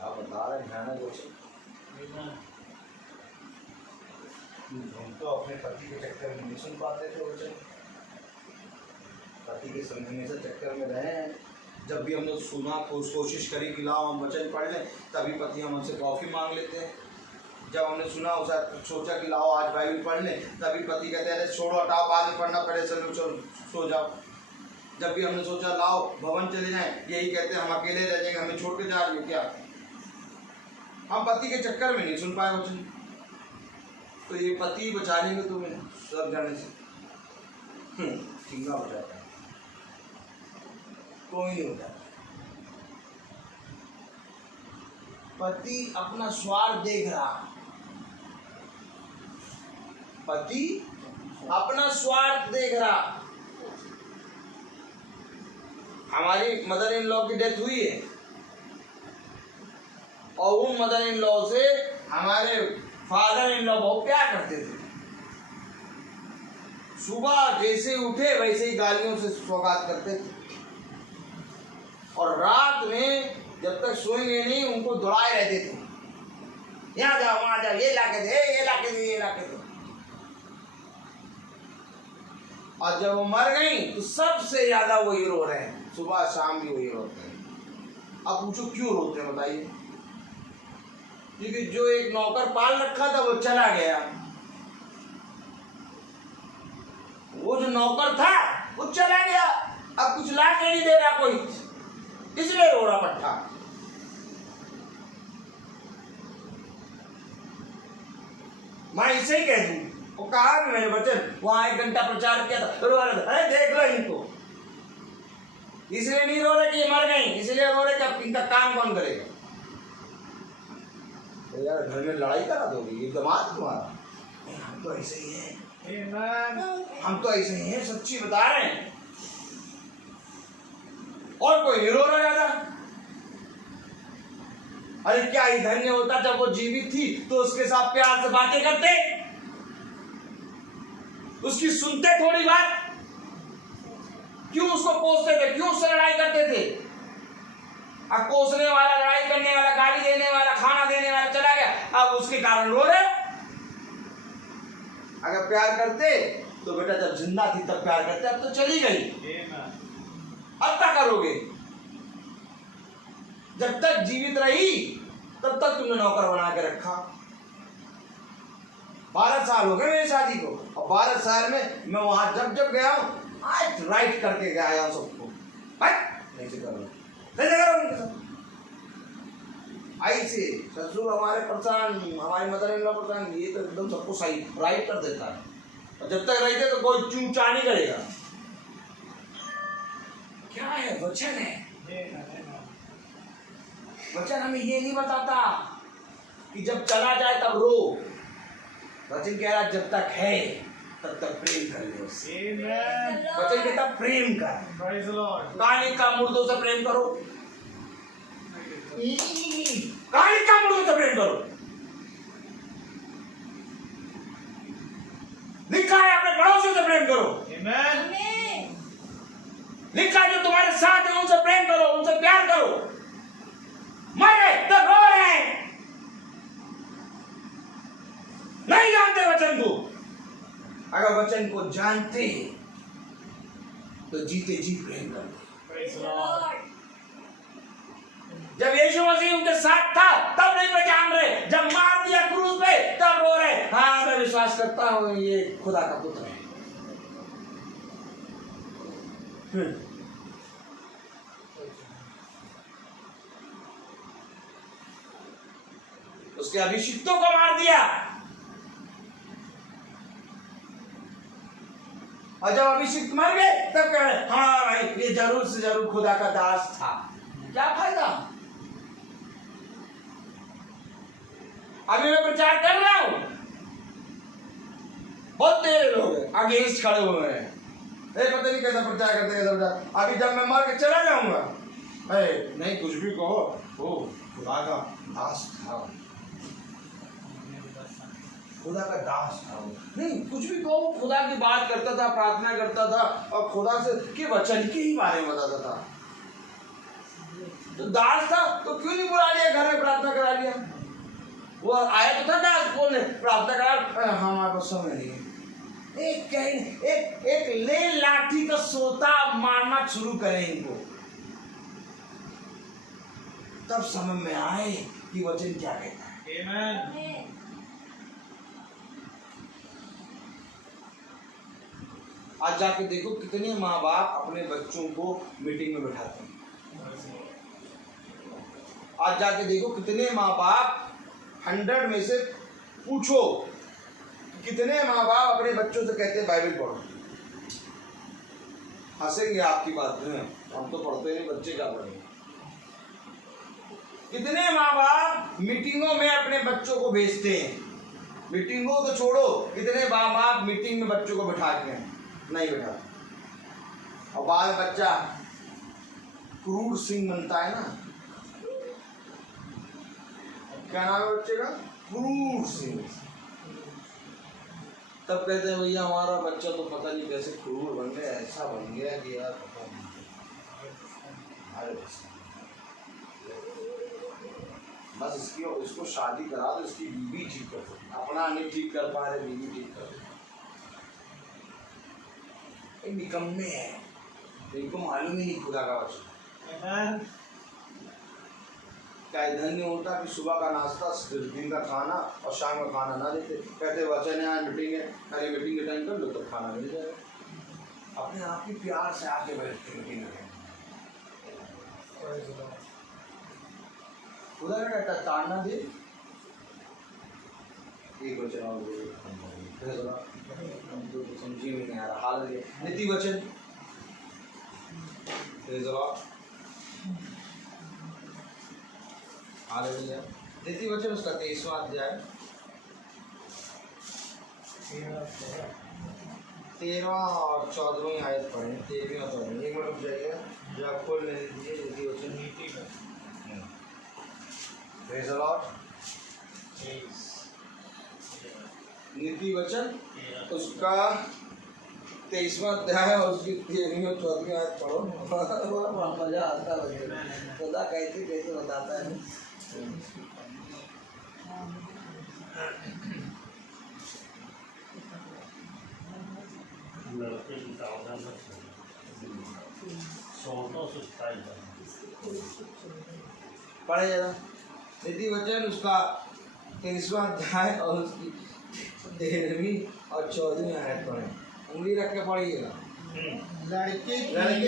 आप बता रहे ध्यान से, हम तो अपने पति के चक्कर में नहीं सुन पाते थे वचन, पति के समझने से चक्कर में रहे हैं। जब भी हमने सुना कोशिश करी कि लाओ हम वचन पढ़ लें, तभी पति हम हमसे कॉफ़ी मांग लेते हैं। जब हमने सुना उसे सोचा कि लाओ आज बाइबल पढ़ लें, तभी पति कहते हैं अरे छोड़ो हटाओ, बाद में पढ़ना पड़े, चलो चलो सो जाओ। जब भी हमने सोचा लाओ भवन चले जाएं, यही कहते हैं हम अकेले रह जाएंगे, हमें छोड़ के जा रही हो क्या? हम पति के चक्कर में नहीं सुन पाए वचन, तो ये पति बचा लेंगे तुम्हें सब जाने से। ठिंगा हो जाता है, कोई नहीं होता। पति अपना स्वार्थ देख रहा, पति अपना स्वार्थ देख रहा। हमारी मदर इन लॉ की डेथ हुई है, और उन मदर इन लॉ से हमारे फादर इन लॉ बहुत प्यार करते थे। सुबह जैसे उठे वैसे ही गालियों से स्वागत करते थे, और रात में जब तक सोएंगे नहीं उनको दौड़ाए रहते थे, यहाँ जाओ वहां जाओ, ये लाके दे, ये लाके दे, ये लाके दे। और जब वो मर गई तो सबसे ज्यादा वही रो रहे हैं, सुबह शाम भी वही रोते हैं। अब पूछो क्यों रोते हैं बताइए? क्योंकि जो एक नौकर पाल रखा था वो चला गया, वो जो नौकर था वो चला गया, अब कुछ ला के नहीं दे रहा कोई, इसलिए रो रहा पट्टा। मैं इसे ही कह दूं, वो कहा भी मेरे बच्चन, वहां 1 घंटा प्रचार किया था, रो रहे थे, अरे देख लो इनको, इसलिए नहीं रो रहे कि मर गई, इसलिए रो रहे कि अब इनका काम कौन करेगा। तो यार घर में लड़ाई करा दोगे, ये दमाद तुम्हारा? हम तो ऐसे ही हैं, हम तो ऐसे ही हैं, सच्ची बता रहे हैं। और कोई हीरो रह जाता, अरे क्या ही धन्य होता जब वो जीवित थी तो उसके साथ प्यार से बातें करते, उसकी सुनते थोड़ी बात, क्यों उसको कोसते थे, क्यों उससे लड़ाई करते थे? अब कोसने वाला, लड़ाई करने वाला, गाली देने वाला, खाना देने वाला चला गया, अब उसके कारण रो रहे। अगर प्यार करते तो बेटा जब जिंदा थी तब प्यार करते, अब तो चली गई, अब क्या करोगे? जब तक जीवित रही तब तक तुमने नौकर बना के रखा। 12 साल हो गए मेरी शादी को, और 12 साल में मैं वहां जब जब गया हूं आज राइट करके गया हूं सबको, ऐसे करो, ऐसे ससुर हमारे परेशान, हमारी मदर इन लॉ परेशान, ये तो एकदम सबको सही राइट कर देता है, और जब तक रहते तो कोई चूचा नहीं करेगा। क्या है? वचन है। वचन हमें ये नहीं बताता कि जब चला जाए तब रो, वचन कह रहा जब तक है तब तक प्रेम कर लो। वचन कहता प्रेम कर, कालिक का मुर्दों से प्रेम करो, कालिक का मुर्दों से प्रेम करो। लिखा है अपने पड़ोसियों से प्रेम करो, लिखा है जो तुम्हारे साथ है उनसे प्रेम करो, उनसे प्यार करो। मरे तो रो रहे हैं, नहीं जानते वचन को। अगर वचन को जानते तो जीते जी प्रेम करते। जब यीशु मसीह उनके साथ था तब नहीं पहचान रहे, जब मार दिया क्रूस पे तब रो रहे, हाँ मैं विश्वास करता हूं ये खुदा का पुत्र है। उसके अभिषिक्तों को मार दिया, और जब अभिषिक्त मर गए तब कह रहे हाँ भाई ये जरूर से जरूर खुदा का दास था। क्या फायदा? अभी मैं प्रचार कर रहा हूं, बहुत तेरे लोग अगेंस्ट खड़े हुए हैं, पता नहीं कैसा प्रचार करते, कैसा प्रचार। अभी जब मैं मर के चला जाऊंगा, नहीं कुछ भी कहो, वो खुदा का दास था, खुदा का दास था, नहीं कुछ भी कहो, खुदा की बात करता था, प्रार्थना करता था, और खुदा से के वचन के ही बारे में बताता था। तो दास था तो क्यों नहीं बुला लिया, घर में प्रार्थना करा लिया? वो आया तो था दास बोलने, प्रार्थना करा, हमारे पास समय नहीं है। एक ले लाठी का सोता मारना शुरू करें इनको, तब समझ में आए कि वचन क्या कहता है। आमेन। आज जाके देखो कितने माँ बाप अपने बच्चों को मीटिंग में बैठाते हैं। आज जाके देखो कितने माँ बाप 100 में से पूछो कितने माँ बाप अपने बच्चों से कहते हैं बाइबल पढ़ो। हंसेंगे आपकी बात में, हम तो पढ़ते नहीं, बच्चे क्या पढ़ेंगे। कितने माँ बाप मीटिंगों में अपने बच्चों को भेजते हैं, मीटिंगों तो छोड़ो, कितने माँ बाप मीटिंग में बच्चों को बैठाते हैं, नहीं बैठा। और बाद बच्चा क्रूर सिंह बनता है ना, क्या नाम है बच्चे का? क्रूर सिंह। तब कहते हैं भैया हमारा बच्चा तो पता नहीं कैसे क्रूर बन गया, ऐसा बन गया कि यार पता नहीं। बस इसको शादी करा दो, इसकी बीवी ठीक कर सकती, अपना नहीं ठीक कर पा रहे, बीवी ठीक कर दो। निकम्मे है, इनको मालूम ही नहीं खुदा का वचन। क्या इधर नहीं होता कि सुबह का नाश्ता, दिन का खाना और शाम का खाना ना देते, कहते वचन है आज मीटिंग है, पहले मीटिंग अटेंड कर लो तो खाना मिल जाएगा। अपने आप ही प्यार से आके बैठते मीटिंग में। खुदा ने कहता ताड़ना दे, एक वचन और हमको तो समझी में नहीं आ रहा हाल है। नीति वचन हालेलुया। नीति वचन उसका 23वां अध्याय 13वां और 14वीं आयत पढ़ें। 13वीं और 14वीं, एक मिनट रुक जाइएगा, जो आप खोल लेने दीजिए नीति वचन। Praise the Lord. नीति वचन उसका 23वां अध्याय और उसकी 13वीं और 14वीं आयत पढ़ो। मजा आता है, खुदा कैसे कैसे बताता है। लड़के की सावधान सोटों से पढ़े जरा नीति वचन उसका 23वां अध्याय और उसकी 13वीं और 14वीं आयत पढ़े। उंगली रख के पढ़िएगा। लड़के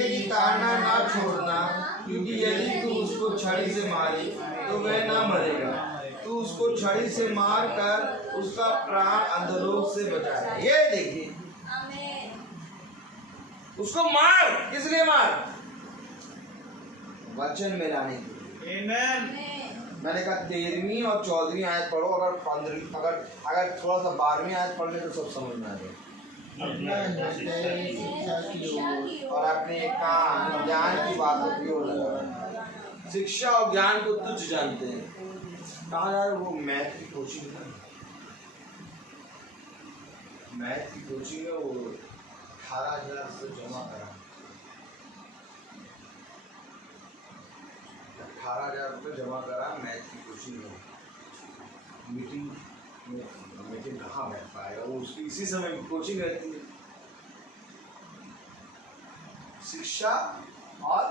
की ताड़ना ना छोड़ना, क्योंकि यदि तू उसको छड़ी से मारे तो वह ना मरेगा। तू उसको छड़ी से मार कर उसका प्राण अंधलोक से बचाए। ये देखिए, उसको मार, किस लिए मार? वचन में लाने के लिए। मैंने कहा 13वीं और 14वीं आयत पढ़ो। अगर 15वीं अगर थोड़ा सा 12वीं आयत पढ़ ले तो सब समझ में आ जाए। और अपने कान ज्ञान की बातों की ओर लगाए। शिक्षा और ज्ञान को तुच्छ जानते हैं। कहाँ जा रहे? वो मैथ की कोचिंग है, मैथ की कोचिंग है, वो 18,000 से जमा करा। 18,000 रुपये जमा करा मैथ की कोचिंग में। मीटिंग कहाँ बैठ पाएगा वो, उसकी इसी समय कोचिंग रहती है। शिक्षा और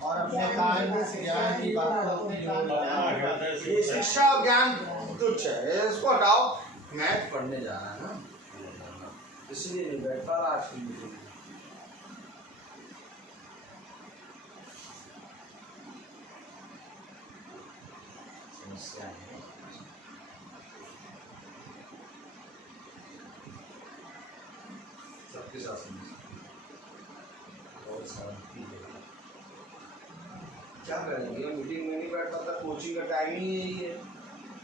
अपने कान ज्ञान की बातों की ओर लगाए। ये शिक्षा और ज्ञान तुच्छ है, इसको हटाओ। मैथ पढ़ने जा रहा है ना, इसलिए नहीं बैठ पा रहा आज की मीटिंग। समस्या है सबके साथ, समस्या बहुत सारा। क्या करें भैया, मीटिंग में नहीं बैठ पाता, कोचिंग का टाइम ही यही है।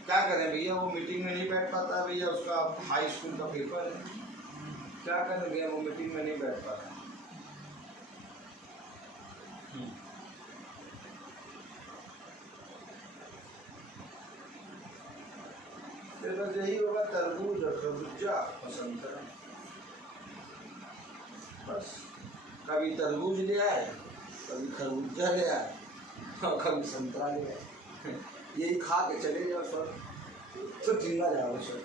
क्या करें भैया, वो मीटिंग में नहीं बैठ पाता भैया, उसका हाई स्कूल का पेपर है। क्या करें भैया, वो मीटिंग में नहीं बैठ पाता। फिर बस यही होगा, तरबूज और खरबूजा पसंद करें। बस कभी तरबूज ले आए, कभी खरबूजा ले आए और कभी संतरा ले आए। यही खा के चले जाओ सर, तो जिंदा जाओ सर।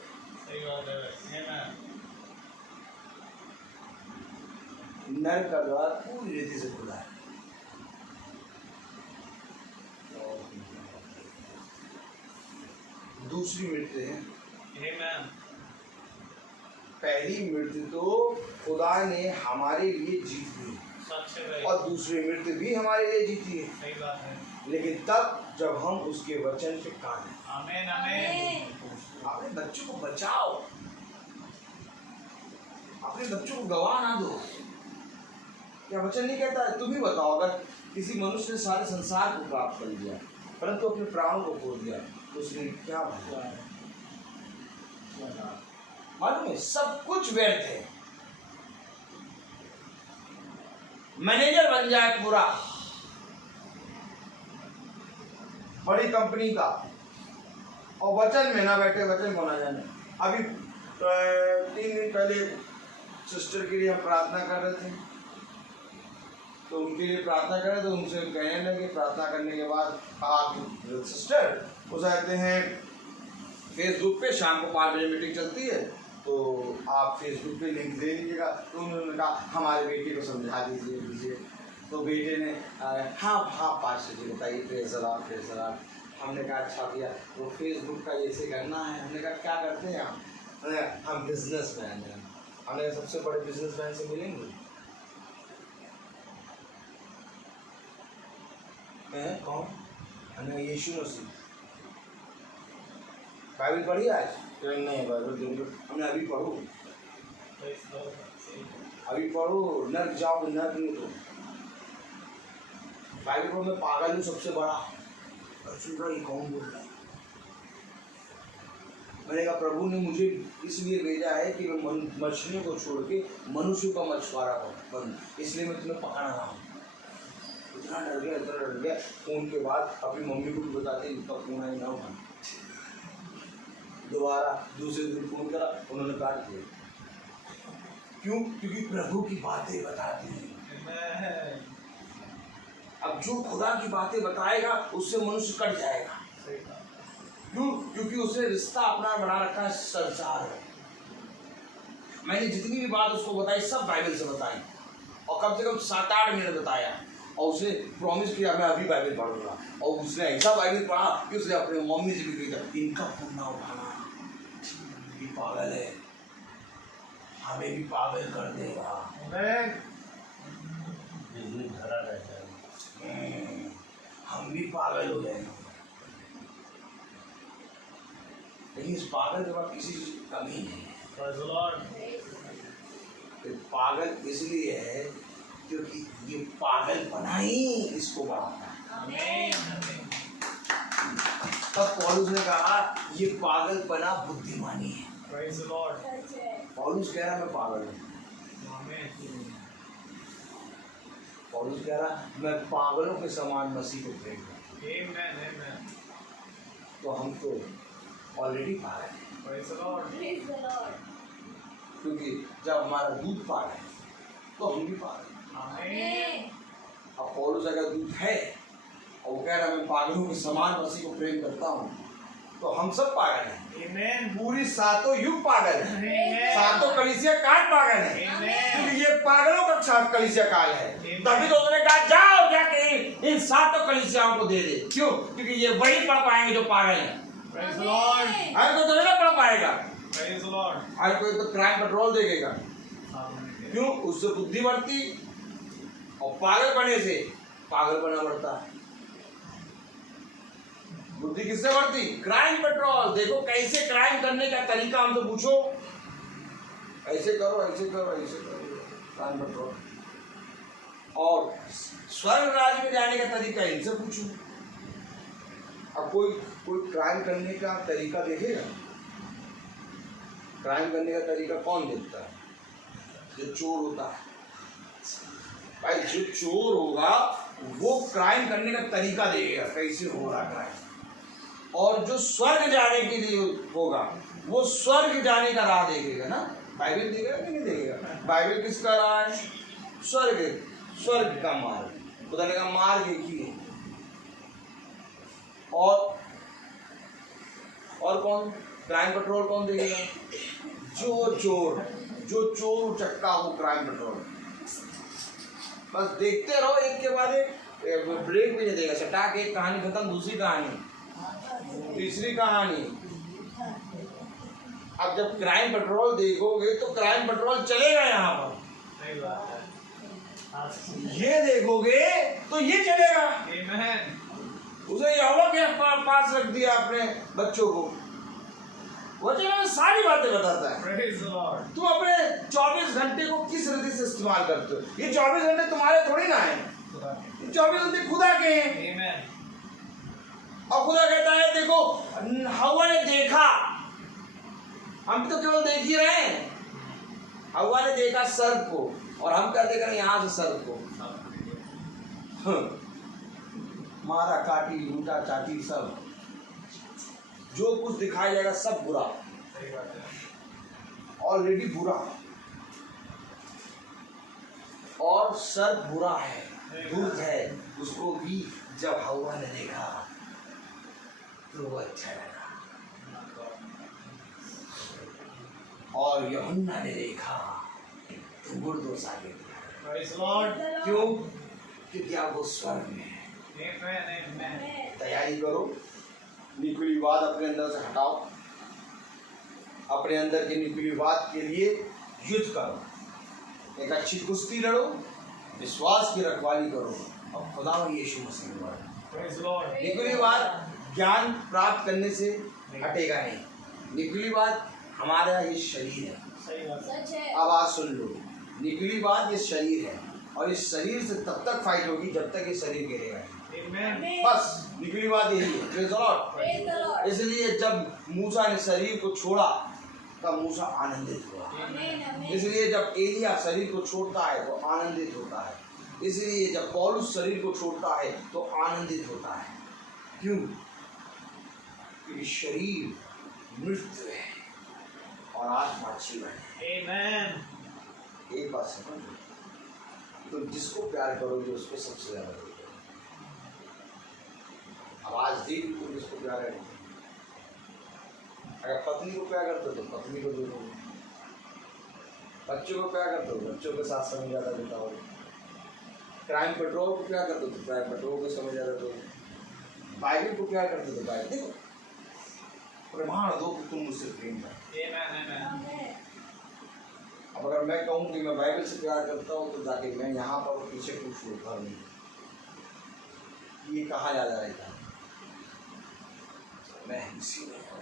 नर का द्वार पूरी रीति से खुला है। दूसरी मृत्यु है। पहली मृत्यु तो खुदा ने हमारे लिए जीती है और दूसरी मृत्यु भी हमारे लिए जीती है। सही बात है। लेकिन तब जब हम उसके वचन पे कान। आमीन आमीन। अपने बच्चों को बचाओ, अपने बच्चों को गवा ना दो। क्या वचन नहीं कहता है? तुम ही बताओ, अगर किसी मनुष्य ने सारे संसार को प्राप्त कर लिया परंतु अपने प्राणों को खो दिया तो उसने क्या भला? मालूम है, सब कुछ व्यर्थ है। मैनेजर बन जाए पूरा बड़ी कंपनी का और वचन में ना बैठे, वचन को ना जाने। अभी 3 दिन पहले सिस्टर के लिए हम प्रार्थना कर रहे थे तो उनके लिए प्रार्थना करें। तो उनसे कहने लगे, प्रार्थना करने के बाद आप सिस्टर वो कहते हैं फेसबुक पे शाम को 5 बजे मीटिंग चलती है, तो आप फेसबुक पे लिंक दे दीजिएगा। तो उन्होंने कहा हमारे बेटे को समझा दीजिए। तो बेटे ने हाँ पास्टर जी बताइए, प्रेज़ द लॉर्ड। हमने कहा अच्छा भैया वो फेसबुक का ऐसे करना है। हमने कहा क्या करते हैं आप? हम बिजनेसमैन हैं। हमने सबसे बड़े बिजनेसमैन से मिलेंगे। कौन? हमने यीशु मसीह। बाइबल पढ़ी आज? नहीं बाइबल देखो, हमने अभी पढ़ो नर्क जाओ, नर्क नहीं तो बाइबल को मैं पागल हूँ सबसे बड़ा। सुन रहा ये कौन बोल रहा है? मैंने कहा प्रभु ने मुझे इसलिए भेजा है कि मैं मछलियों को छोड़ के मनुष्यों का मछुआरा बनूं, इसलिए मैं तुम्हें पकड़ रहा हूँ। इतना डर गया। फोन के बाद अपनी मम्मी को भी बताते इनका फोन आई ना उठा। दोबारा दूसरे दिन फोन करा, उन्होंने काट दिया। क्यों? क्योंकि प्रभु की बातें बताती हैं। अब जो खुदा की बातें बताएगा उससे मनुष्य कट जाएगा। क्यों? क्योंकि उसने रिश्ता अपना बना रखा है संसार है। मैंने जितनी भी बात उसको बताई सब बाइबल से बताई, और कम से कम 7-8 मिनट बताया, और उसने प्रॉमिस किया मैं अभी बाइबल पढ़ूंगा। और उसने ऐसा बाइबल पढ़ा कि उसने अपने मम्मी से भी कहा इनका फोन ना उठाना, ये पागल है, हमें भी पागल कर देगा। हम भी पागल हो जाएंगे। लेकिन इस पागल के बाद किसी चीज की कमी नहीं है। पागल इसलिए है क्योंकि ये पागलपना ही इसको बढ़ाता है। तब पौलुस ने कहा ये पागलपना बुद्धिमानी है। पौलुस कह रहा मैं पागल हूँ। पौलुस कह रहा मैं पागलों के समान मसीह को प्रेम करता हूं। तो हम तो ऑलरेडी पागल हैं, क्योंकि जब हमारा दूध पागल है तो हम भी पागल हैं। अब पौलुस अगर दूध है और वो कह रहा मैं पागलों के समान मसीह को प्रेम करता हूँ, तो हम सब पागल हैं। पूरी 7 युग पागल है, 7 कलीसिया काल पागल है, क्योंकि ये पागलों का कलीसिया काल है। तभी तो उसने कहा जाओ जाके इन 7 कलीसियाओं को दे दे। क्यों? क्योंकि ये वही पढ़ पाएंगे जो पागल है। हर कोई तो नहीं पढ़ पाएगा। हर कोई तो क्राइम पेट्रोल देखेगा। क्यों? उससे बुद्धि बढ़ती, और पागल बने से पागल बना बढ़ता है। बुद्धि किससे बढ़ती? Crime petrol. देखो कैसे क्राइम करने का तरीका हमसे पूछो, ऐसे करो ऐसे करो ऐसे करो, क्राइम पेट्रोल। और स्वर्ग राज्य में जाने का तरीका इनसे पूछो। अब कोई क्राइम करने का तरीका देखेगा? क्राइम करने का तरीका कौन देखता है? जो चोर होता है। भाई जो चोर होगा वो क्राइम करने का तरीका देखेगा कैसे हो रहा क्राइम। और जो स्वर्ग जाने के लिए होगा वो स्वर्ग जाने का राह देखेगा ना। बाइबल देखेगा कि नहीं देखेगा? बाइबल किसका राह है? स्वर्ग का मार्ग। खुदा ने कहा मार्ग एक ही है। और कौन? क्राइम पेट्रोल कौन देखेगा? जो चोर चक्का वो क्राइम पेट्रोल। बस देखते रहो एक के बाद एक, ब्रेक भी नहीं देगा। चटाक एक कहानी खत्म, दूसरी कहानी, तीसरी कहानी। अब जब क्राइम पेट्रोल देखोगे तो क्राइम पेट्रोल चलेगा यहाँ पर। ये देखोगे तो ये चलेगा। उसे यहोवा के पास रख दिया अपने बच्चों को, वो चलो सारी बातें बताता है। तुम अपने 24 घंटे को किस रीति से इस्तेमाल करते हो? ये 24 घंटे तुम्हारे थोड़ी ना है, 24 घंटे खुदा के हैं। और खुदा कहता है देखो हवा ने देखा, हम तो केवल देख ही रहे हैं। हवा ने देखा सर्प को, और हम क्या देख रहे हैं? यहाँ से सर्प को मारा काटी लूटा चाटी, सब जो कुछ दिखाया जाएगा सब बुरा, ऑलरेडी बुरा। और सर्प बुरा है, दूत है उसको भी जब हवा ने देखा तो वो अच्छा लगा, और यूहन्ना ने देखा तो गुर्दोस आगे गया। Praise the Lord. क्यों? क्योंकि आप वो स्वर्ग में है। Amen. Amen. तैयारी करो, निकुलीवाद अपने अंदर से हटाओ, अपने अंदर के निकुलीवाद के लिए युद्ध करो, एक अच्छी कुश्ती लड़ो, विश्वास की रखवाली करो और खुदा यीशु मसीह में बढ़ो। Praise the Lord. निकुलीवाद ज्ञान प्राप्त करने से हटेगा नहीं। निकुलीवाद हमारा ये शरीर है। सही बात है। सच है। अब आज सुन लो, निकुलीवाद ये शरीर है और इस शरीर से तब तक फाइट होगी जब तक ये शरीर गिरेगा। Amen. बस निकुलीवाद यही है। Praise the Lord. Praise the Lord. इसलिए जब मूसा ने शरीर को छोड़ा तब मूसा आनंदित हुआ। आमीन, आमीन। इसलिए जब एलिया शरीर को छोड़ता है तो आनंदित होता है। इसलिए जब पौलुस शरीर को छोड़ता है तो आनंदित होता है। क्यों? क्योंकि शरीर मृत्यु है और आत्मा जीवन है। Amen. एक बात समझ लो, तुम जिसको प्यार करोगे उसको सबसे ज्यादा करोगे। अब आज दिन तुम जिसको प्यार है, अगर पत्नी को प्यार करते हो तो पत्नी को दे दोगे, बच्चों को प्यार करते हो बच्चों के साथ समय ज़्यादा बिताओगे, क्राइम पेट्रोल को प्यार करते हो तो क्राइम पेट्रोल को समय ज़्यादा दोगे, बाइबल को प्यार करते हो तो बाइबल। देखो प्रमाण दो कि तुम मुझसे प्रेम करो। Amen. Amen. आमीन। अब अगर मैं कहूँ कि मैं बाइबल से प्यार करता हूँ तो जाके मैं यहाँ पर और पीछे कुछ लोग घर नहीं, ये कहाँ जा जाएगा, मैं इसी में हूँ।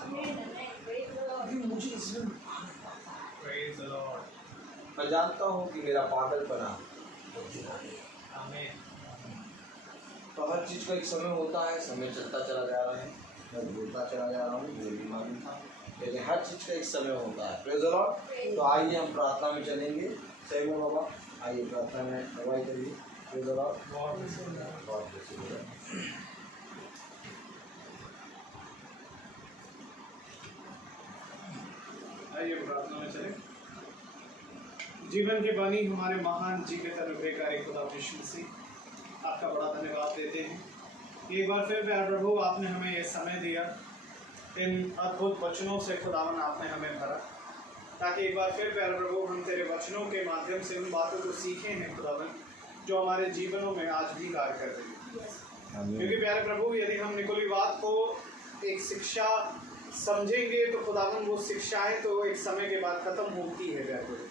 आमीन, आमीन। Praise the Lord. अभी मुझे इसमें आनंद आता है। Praise the Lord. मैं जानता हूँ कि मेरा पागलपना बुद्धिमानी है। Amen. तो हर चीज़ का एक समय होता है, समय चलता चला जा रहा है, मैं बोलता चला जा रहा हूँ, मुझे भी मालूम था, लेकिन हर चीज़ का एक समय होता है। Praise the Lord. तो आइए हम प्रार्थना में चलेंगे। सही में बाबा, आइए प्रार्थना में अगुवाई करिए। Praise the Lord. God bless you. God bless you. आइए प्रार्थना में चलें। जीवन के बानी हमारे महान जीवित अनुग्रहकारी खुदा यीशु मसीह, आपका बड़ा धन्यवाद देते हैं। एक बार फिर प्यारे प्रभु, आपने हमें ये समय दिया, इन अद्भुत वचनों से खुदावन आपने हमें भरा, ताकि एक बार फिर प्यारे प्रभु हम तेरे वचनों के माध्यम से उन बातों को सीखे हैं खुदावन, जो हमारे जीवनों में आज भी कार्य कर रही है। क्योंकि प्यारे प्रभु, यदि हम निकुलीवाद को एक शिक्षा समझेंगे तो खुदावन वो शिक्षाएं तो एक समय के बाद खत्म होती है प्यारे प्रभु,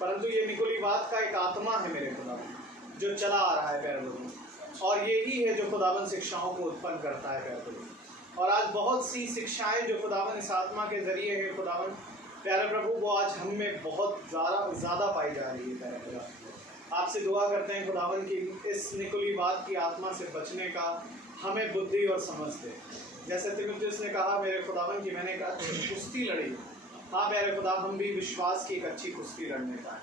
परंतु ये निकुलीवाद का एक आत्मा है मेरे खुदावन, जो चला आ रहा है प्यारे प्रभु, और यही है जो खुदावन शिक्षाओं को उत्पन्न करता है प्यारे प्रभु। और आज बहुत सी शिक्षाएं जो खुदावन इस आत्मा के जरिए है खुदावन प्यारे प्रभु, वो आज हम में बहुत ज़्यादा पाई जा रही है प्यारे प्रभु। आपसे दुआ करते हैं खुदावन की इस निकुलीवाद की आत्मा से बचने का हमें बुद्धि और समझ दे। जैसे तीमुथियुस ने कहा मेरे खुदावन की मैंने एक अच्छी कुश्ती लड़ी, हाँ प्यारे खुदा, हम भी विश्वास की एक अच्छी कुश्ती लड़ने का,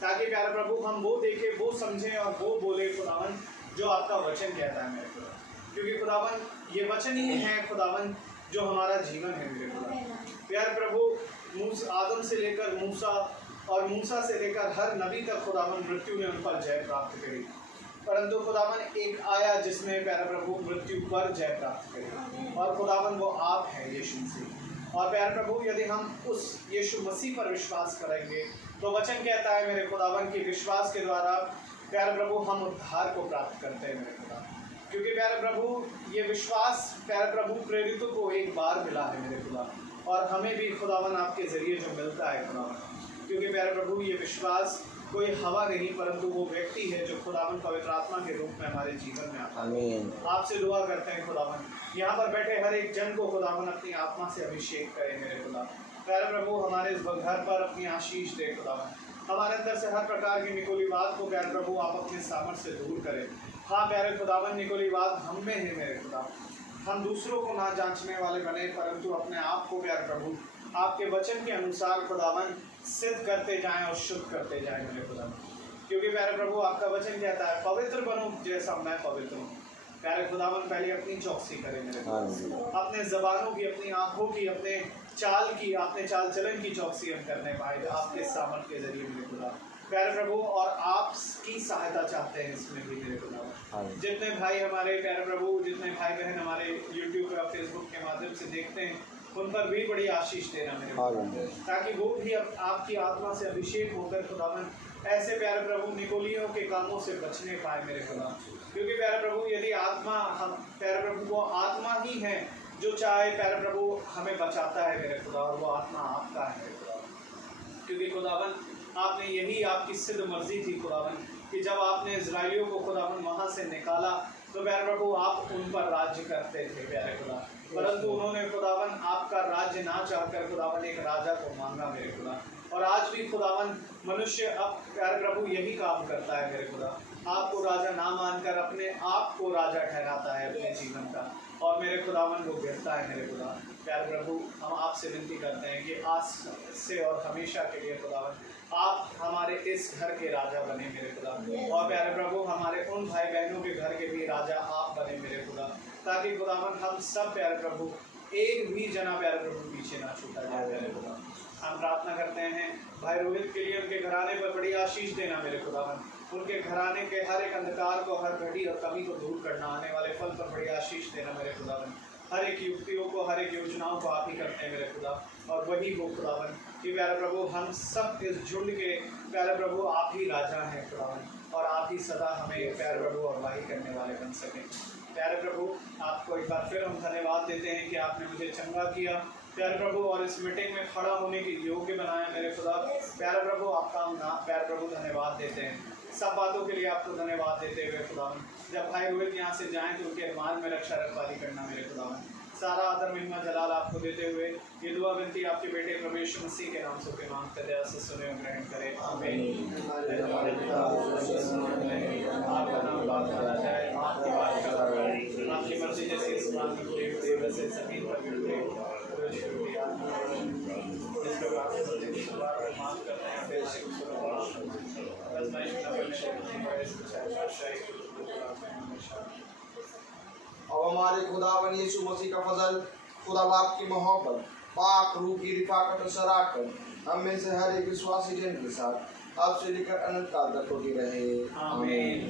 ताकि प्यारे प्रभु हम वो देखें, वो समझें और वो बोले खुदावन जो आपका वचन कहता है मेरे खुदा। क्योंकि खुदावन ये वचन ही है खुदावन जो हमारा जीवन है मेरे खुदा। प्यारे प्रभु, आदम से लेकर मूसा और मूसा से लेकर हर नबी तक खुदावन मृत्यु ने उन पर जय प्राप्त करी, परंतु खुदावन एक आया जिसने प्यारे प्रभु मृत्यु पर जय प्राप्त करी, और खुदावन वो आप हैं यीशु मसीह। और प्यारे प्रभु, यदि हम उस यीशु मसीह पर विश्वास करेंगे तो वचन कहता है मेरे खुदावन की विश्वास के द्वारा प्यारे प्रभु हम उद्धार को प्राप्त करते हैं मेरे खुदा। क्योंकि प्यारे प्रभु ये विश्वास प्यारे प्रभु प्रेरितों को एक बार मिला है मेरे खुदा, और हमें भी खुदावन आपके ज़रिए जो मिलता है खुदावन, क्योंकि प्यारे प्रभु ये विश्वास कोई हवा नहीं परंतु वो व्यक्ति है जो खुदावन पवित्र आत्मा के रूप में हमारे जीवन में आता है। आपसे दुआ करते हैं खुदावन, यहाँ पर बैठे हर एक जन को खुदावन अपनी आत्मा से अभिषेक करें मेरे खुदा। प्यारे प्रभु हमारे इस घर पर अपनी आशीष दे खुदावन, हमारे अंदर से हर प्रकार की निकुलीवाद को प्यारे प्रभु आप अपने सामर्थ्य से दूर करें। हाँ प्यारे खुदावन, निकुलीवाद हम में है मेरे खुदा, हम दूसरों को ना जांचने वाले बने परंतु अपने आप को प्यारे प्रभु आपके वचन के अनुसार खुदावन सिद्ध करते जाएं और शुद्ध करते जाएं मेरे खुदा। क्योंकि प्यारे प्रभु आपका वचन कहता है पवित्र बनो जैसा मैं पवित्र हूँ। प्यारे खुदावन पहले अपनी चौकसी करें मेरे खुदा, अपने ज़बानों की, अपनी आँखों की, अपने चाल की, अपने चाल चलन की चौकसी हम करने पाए आपके सामर्थ के जरिए मेरे खुदा। प्यारे प्रभु और आपकी सहायता चाहते हैं इसमें भी मेरे खुदावन। जितने भाई हमारे प्यारे प्रभु, जितने भाई बहन हमारे यूट्यूब और फेसबुक के माध्यम से देखते हैं, उन पर भी बड़ी आशीष देना मेरे खुदावन, ताकि वो भी अब आपकी आत्मा से अभिषेक होकर खुदावन ऐसे प्यारे प्रभु निकोलियों के कामों से बचने पाए मेरे खुदा। क्योंकि प्यारे प्रभु यदि आत्मा, हम प्यारे प्रभु वो आत्मा ही है जो चाहे प्यारे प्रभु हमें बचाता है मेरे खुदा, और वो आत्मा आपका है मेरे खुदा। क्योंकि खुदावन आपने यही आपकी सिद्ध मर्जी थी खुदावन कि जब आपने इजराइलियों को खुदावन वहाँ से निकाला तो प्यारे प्रभु आप उन पर राज्य करते थे प्यारे खुदा, परंतु उन्होंने खुदावन आपका राज्य ना चाहकर खुदावन एक राजा को मांगा मेरे खुदा। और आज भी खुदावन मनुष्य अब प्यारे प्रभु यही काम करता है मेरे खुदा, आपको राजा ना मानकर अपने आप को राजा ठहराता है अपने जीवन का, और मेरे खुदावन वो गिरता है मेरे खुदा। प्यारे प्रभु हम आपसे विनती करते हैं कि आज से और हमेशा के लिए खुदावन आप हमारे इस घर के राजा बने मेरे खुदा, और प्यारे प्रभु हमारे उन भाई बहनों के घर के भी राजा आप बने मेरे खुदा, ताकि खुदावन हम सब प्यारे प्रभु एक भी जना प्यारे प्रभु पीछे ना छूटा जाए मेरे खुदा। हम प्रार्थना करते हैं भाई रोहित के लिए, उनके घराने पर बड़ी आशीष देना मेरे खुदावन, उनके घराने के हर एक अंधकार को, हर घड़ी और कमी को दूर करना, आने वाले फल पर बड़ी आशीष देना मेरे खुदावन। हर एक युक्तियों को, हर एक योजनाओं को आप ही करते हैं मेरे खुदा, और वही वो खुदावन कि प्यारे प्रभु हम सब इस झुंड के प्यारे प्रभु आप ही राजा हैं खुदावन, और आप ही सदा हमें प्यारे प्रभु अगुवाई करने वाले बन सकें। प्यारे प्रभु आपको एक बार फिर हम धन्यवाद देते हैं कि आपने मुझे चंगा किया प्यारे प्रभु, और इस मीटिंग में खड़ा होने के योग्य बनाया मेरे खुदा। प्यारे प्रभु आपका हम प्यारे प्रभु धन्यवाद देते हैं, सब बातों के लिए आपको धन्यवाद देते हुए खुदावन। जब भाई रोहित यहाँ से जाएं तो उनके ईमान में रक्षा रखवाली करना मेरे खुदावन। सारा आदर महिमा जलाल आपको देते हुए ये दुआ विनती आपके बेटे प्रभु यीशु मसीह के नाम से के मांग कर दया से सुने और ग्रहण करें, आमीन। आपका नाम बात करा जाए, आपकी बात करा जाए, आपकी मर्जी जैसी इस बात में पूरी होती है वैसे जमीन पर भी होती है। इस प्रकार से सच्चे की सुबह को माफ करते हैं, फिर से अब हमारे खुदावन यीशु मसीह का फजल, खुदा बाप की मोहब्बत, पाक रूह की रिफाकत और शराकत हम में से हर एक विश्वासी जन के साथ अब से लेकर अनंत काल तक होती रहे, आमीन।